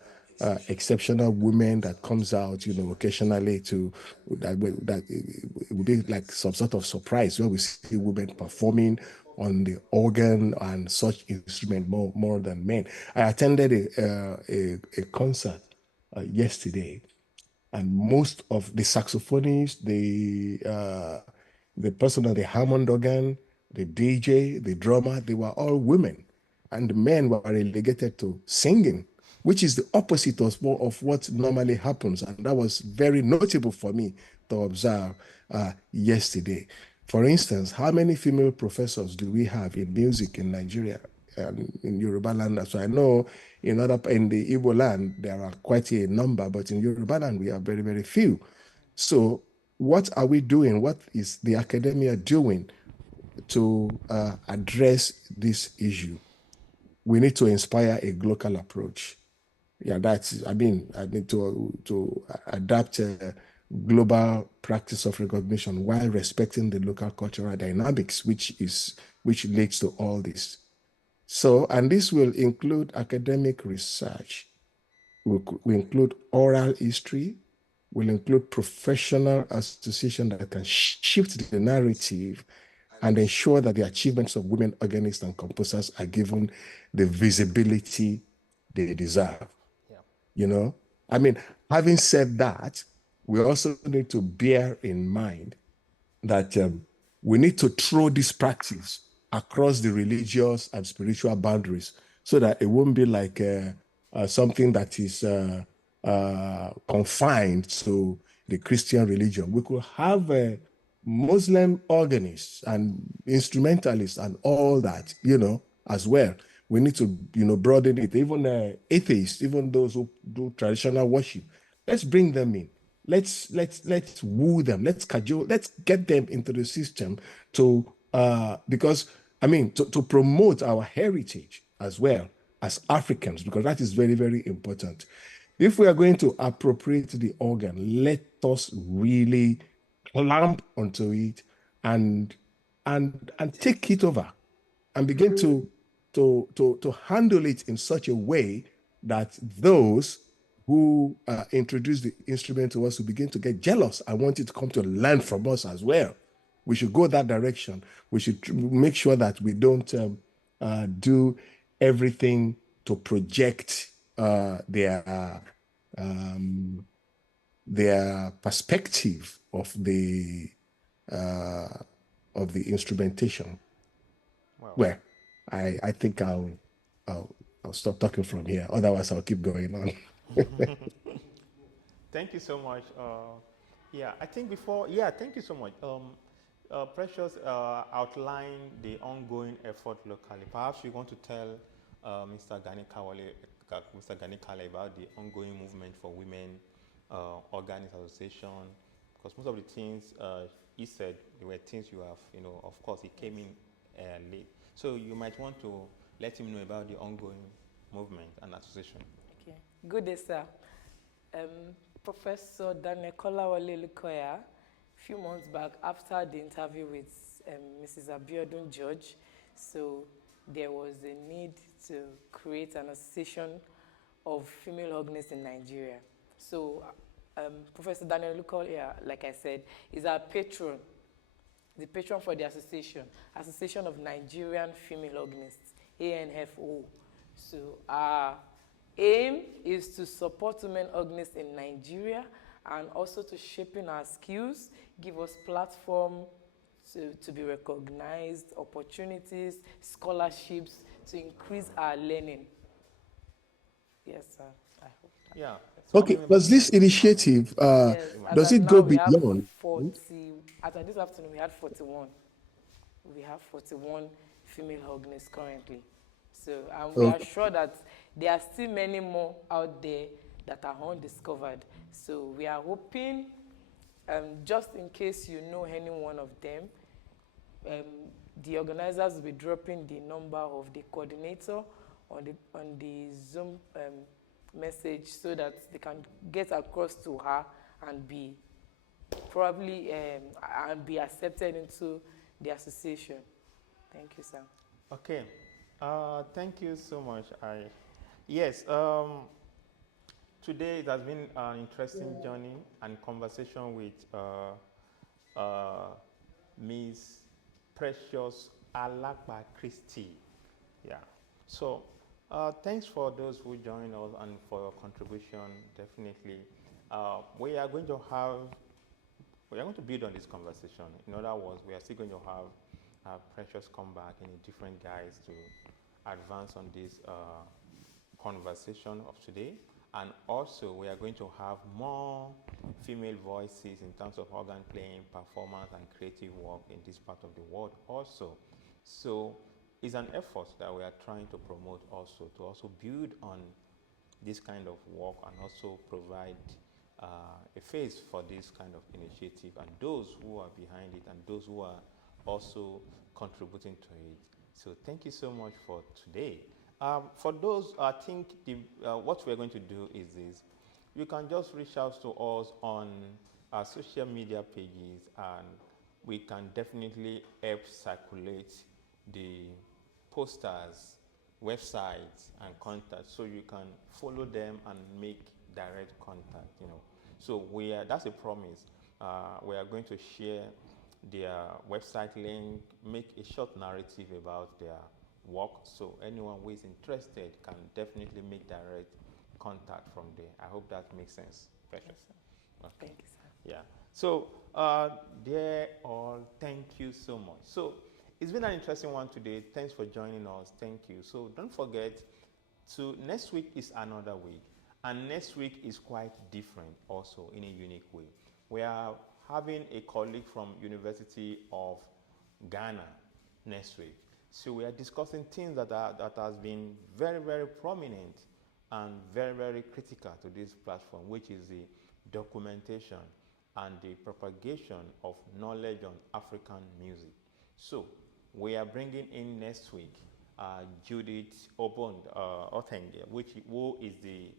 exceptional women that comes out, occasionally that it would be like some sort of surprise when we see women performing on the organ and such instrument more than men. I attended a concert yesterday, and most of the saxophonists, the person on the Hammond organ, the DJ, the drummer, they were all women, and the men were relegated to singing, which is the opposite of what normally happens. And that was very notable for me to observe yesterday. For instance, how many female professors do we have in music in Nigeria and in Yoruba land? So I know in the Igbo land, there are quite a number, but in Yoruba land, we have very, very few. So what are we doing? What is the academia doing to address this issue? We need to inspire a global approach. Yeah, I need to adapt global practice of recognition while respecting the local cultural dynamics, which leads to all this. So, and this will include academic research, will include oral history, will include professional association that can shift the narrative and ensure that the achievements of women organists and composers are given the visibility they deserve. Yeah. You know, I mean, having said that, we also need to bear in mind that we need to throw this practice across the religious and spiritual boundaries so that it won't be like something that is confined to the Christian religion. We could have Muslim organists and instrumentalists and all that, you know, as well. We need to, you know, broaden it. Even atheists, even those who do traditional worship, let's bring them in. Let's woo them. Let's cajole. Let's get them into the system to because I mean to promote our heritage as well as Africans, because that is very, very important. If we are going to appropriate the organ, let us really clamp onto it and take it over and begin to handle it in such a way that those who introduce the instrument to us will begin to get jealous and want it to come to learn from us as well. We should go that direction. We should make sure that we don't do everything to project their perspective of the instrumentation. Wow. Well, I think I'll stop talking from here. Otherwise, I'll keep going on. Thank you so much. Thank you so much. Precious outlined the ongoing effort locally. Perhaps you want to tell Mr. Gani Kale about the ongoing movement for women organist association, because most of the things he said, they were things you have, you know, of course, he came in late. So you might want to let him know about the ongoing movement and association. Okay. Good day, sir. Professor Daniel Kolawole Lukoya, a few months back after the interview with Mrs. Abiodun George, so there was a need to create an association of female organists in Nigeria. So Professor Daniel Lukoya, like I said, is our patron, the patron for the Association of Nigerian Female Organists, ANFO. So our aim is to support women organists in Nigeria and also to shaping our skills, give us platform to be recognized, opportunities, scholarships, to increase our learning. Yes, sir. I hope that. Yeah. Okay, does this initiative, Yes, does it go beyond? As of this afternoon, we had 41. We have 41 female organists currently. So, and we are sure that there are still many more out there that are undiscovered. So we are hoping, just in case you know any one of them, the organizers will be dropping the number of the coordinator on the Zoom message so that they can get across to her and be probably and be accepted into the association. Thank you, sir. Okay. Thank you so much. Yes. Today it has been an interesting journey and conversation with Ms. Precious Alapakristi. Yeah. So thanks for those who joined us and for your contribution. Definitely, we are going to build on this conversation. In other words, we are still going to have Precious come back in a different guise to advance on this conversation of today. And also, we are going to have more female voices in terms of organ playing, performance, and creative work in this part of the world also. So it's an effort that we are trying to promote also, to also build on this kind of work and also provide a face for this kind of initiative and those who are behind it and those who are also contributing to it. So thank you so much for today. For those, I think what we're going to do is this. You can just reach out to us on our social media pages, and we can definitely help circulate the posters, websites, and contacts, so you can follow them and make direct contact. So that's a promise. We are going to share their website link, make a short narrative about their work, so anyone who is interested can definitely make direct contact from there. I hope that makes sense, Precious. Yes, sir. Okay. Thank you, sir. Yeah. So, dear all, thank you so much. So, it's been an interesting one today. Thanks for joining us. Thank you. So, don't forget next week is another week, and next week is quite different also in a unique way. We are having a colleague from University of Ghana next week. So we are discussing things that has been very, very prominent and very, very critical to this platform, which is the documentation and the propagation of knowledge on African music. So we are bringing in next week Judith Otenge, who is the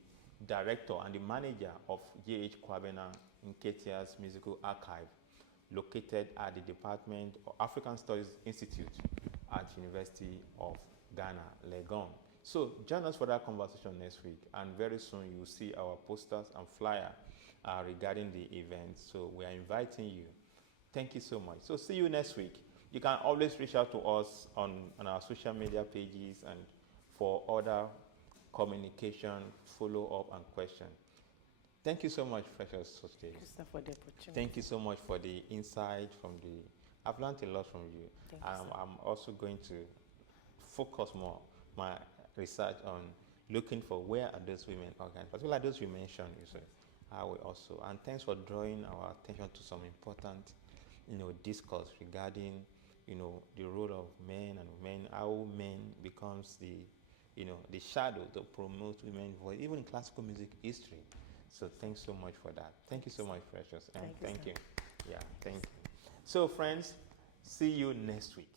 director and the manager of J.H. Convener Nketiah's Musical Archive, located at the Department of African Studies Institute at University of Ghana, Legon. So join us for that conversation next week, and very soon you'll see our posters and flyer regarding the event. So we are inviting you. Thank you so much. So see you next week. You can always reach out to us on our social media pages and for other communication, follow-up, and question. Thank you so much, Precious, for today. Thank you, sir, for the opportunity. Thank you so much for the insight I've learned a lot from you. I'm also going to focus more my research on looking for where are those women organized, particularly those you mentioned, I will also. And thanks for drawing our attention to some important, discourse regarding, the role of men and women, how men becomes the shadow to promote women's voice, even in classical music history. So thanks so much for that. Thank you so much, Precious. And thank you. Yeah, thank you. So friends, see you next week.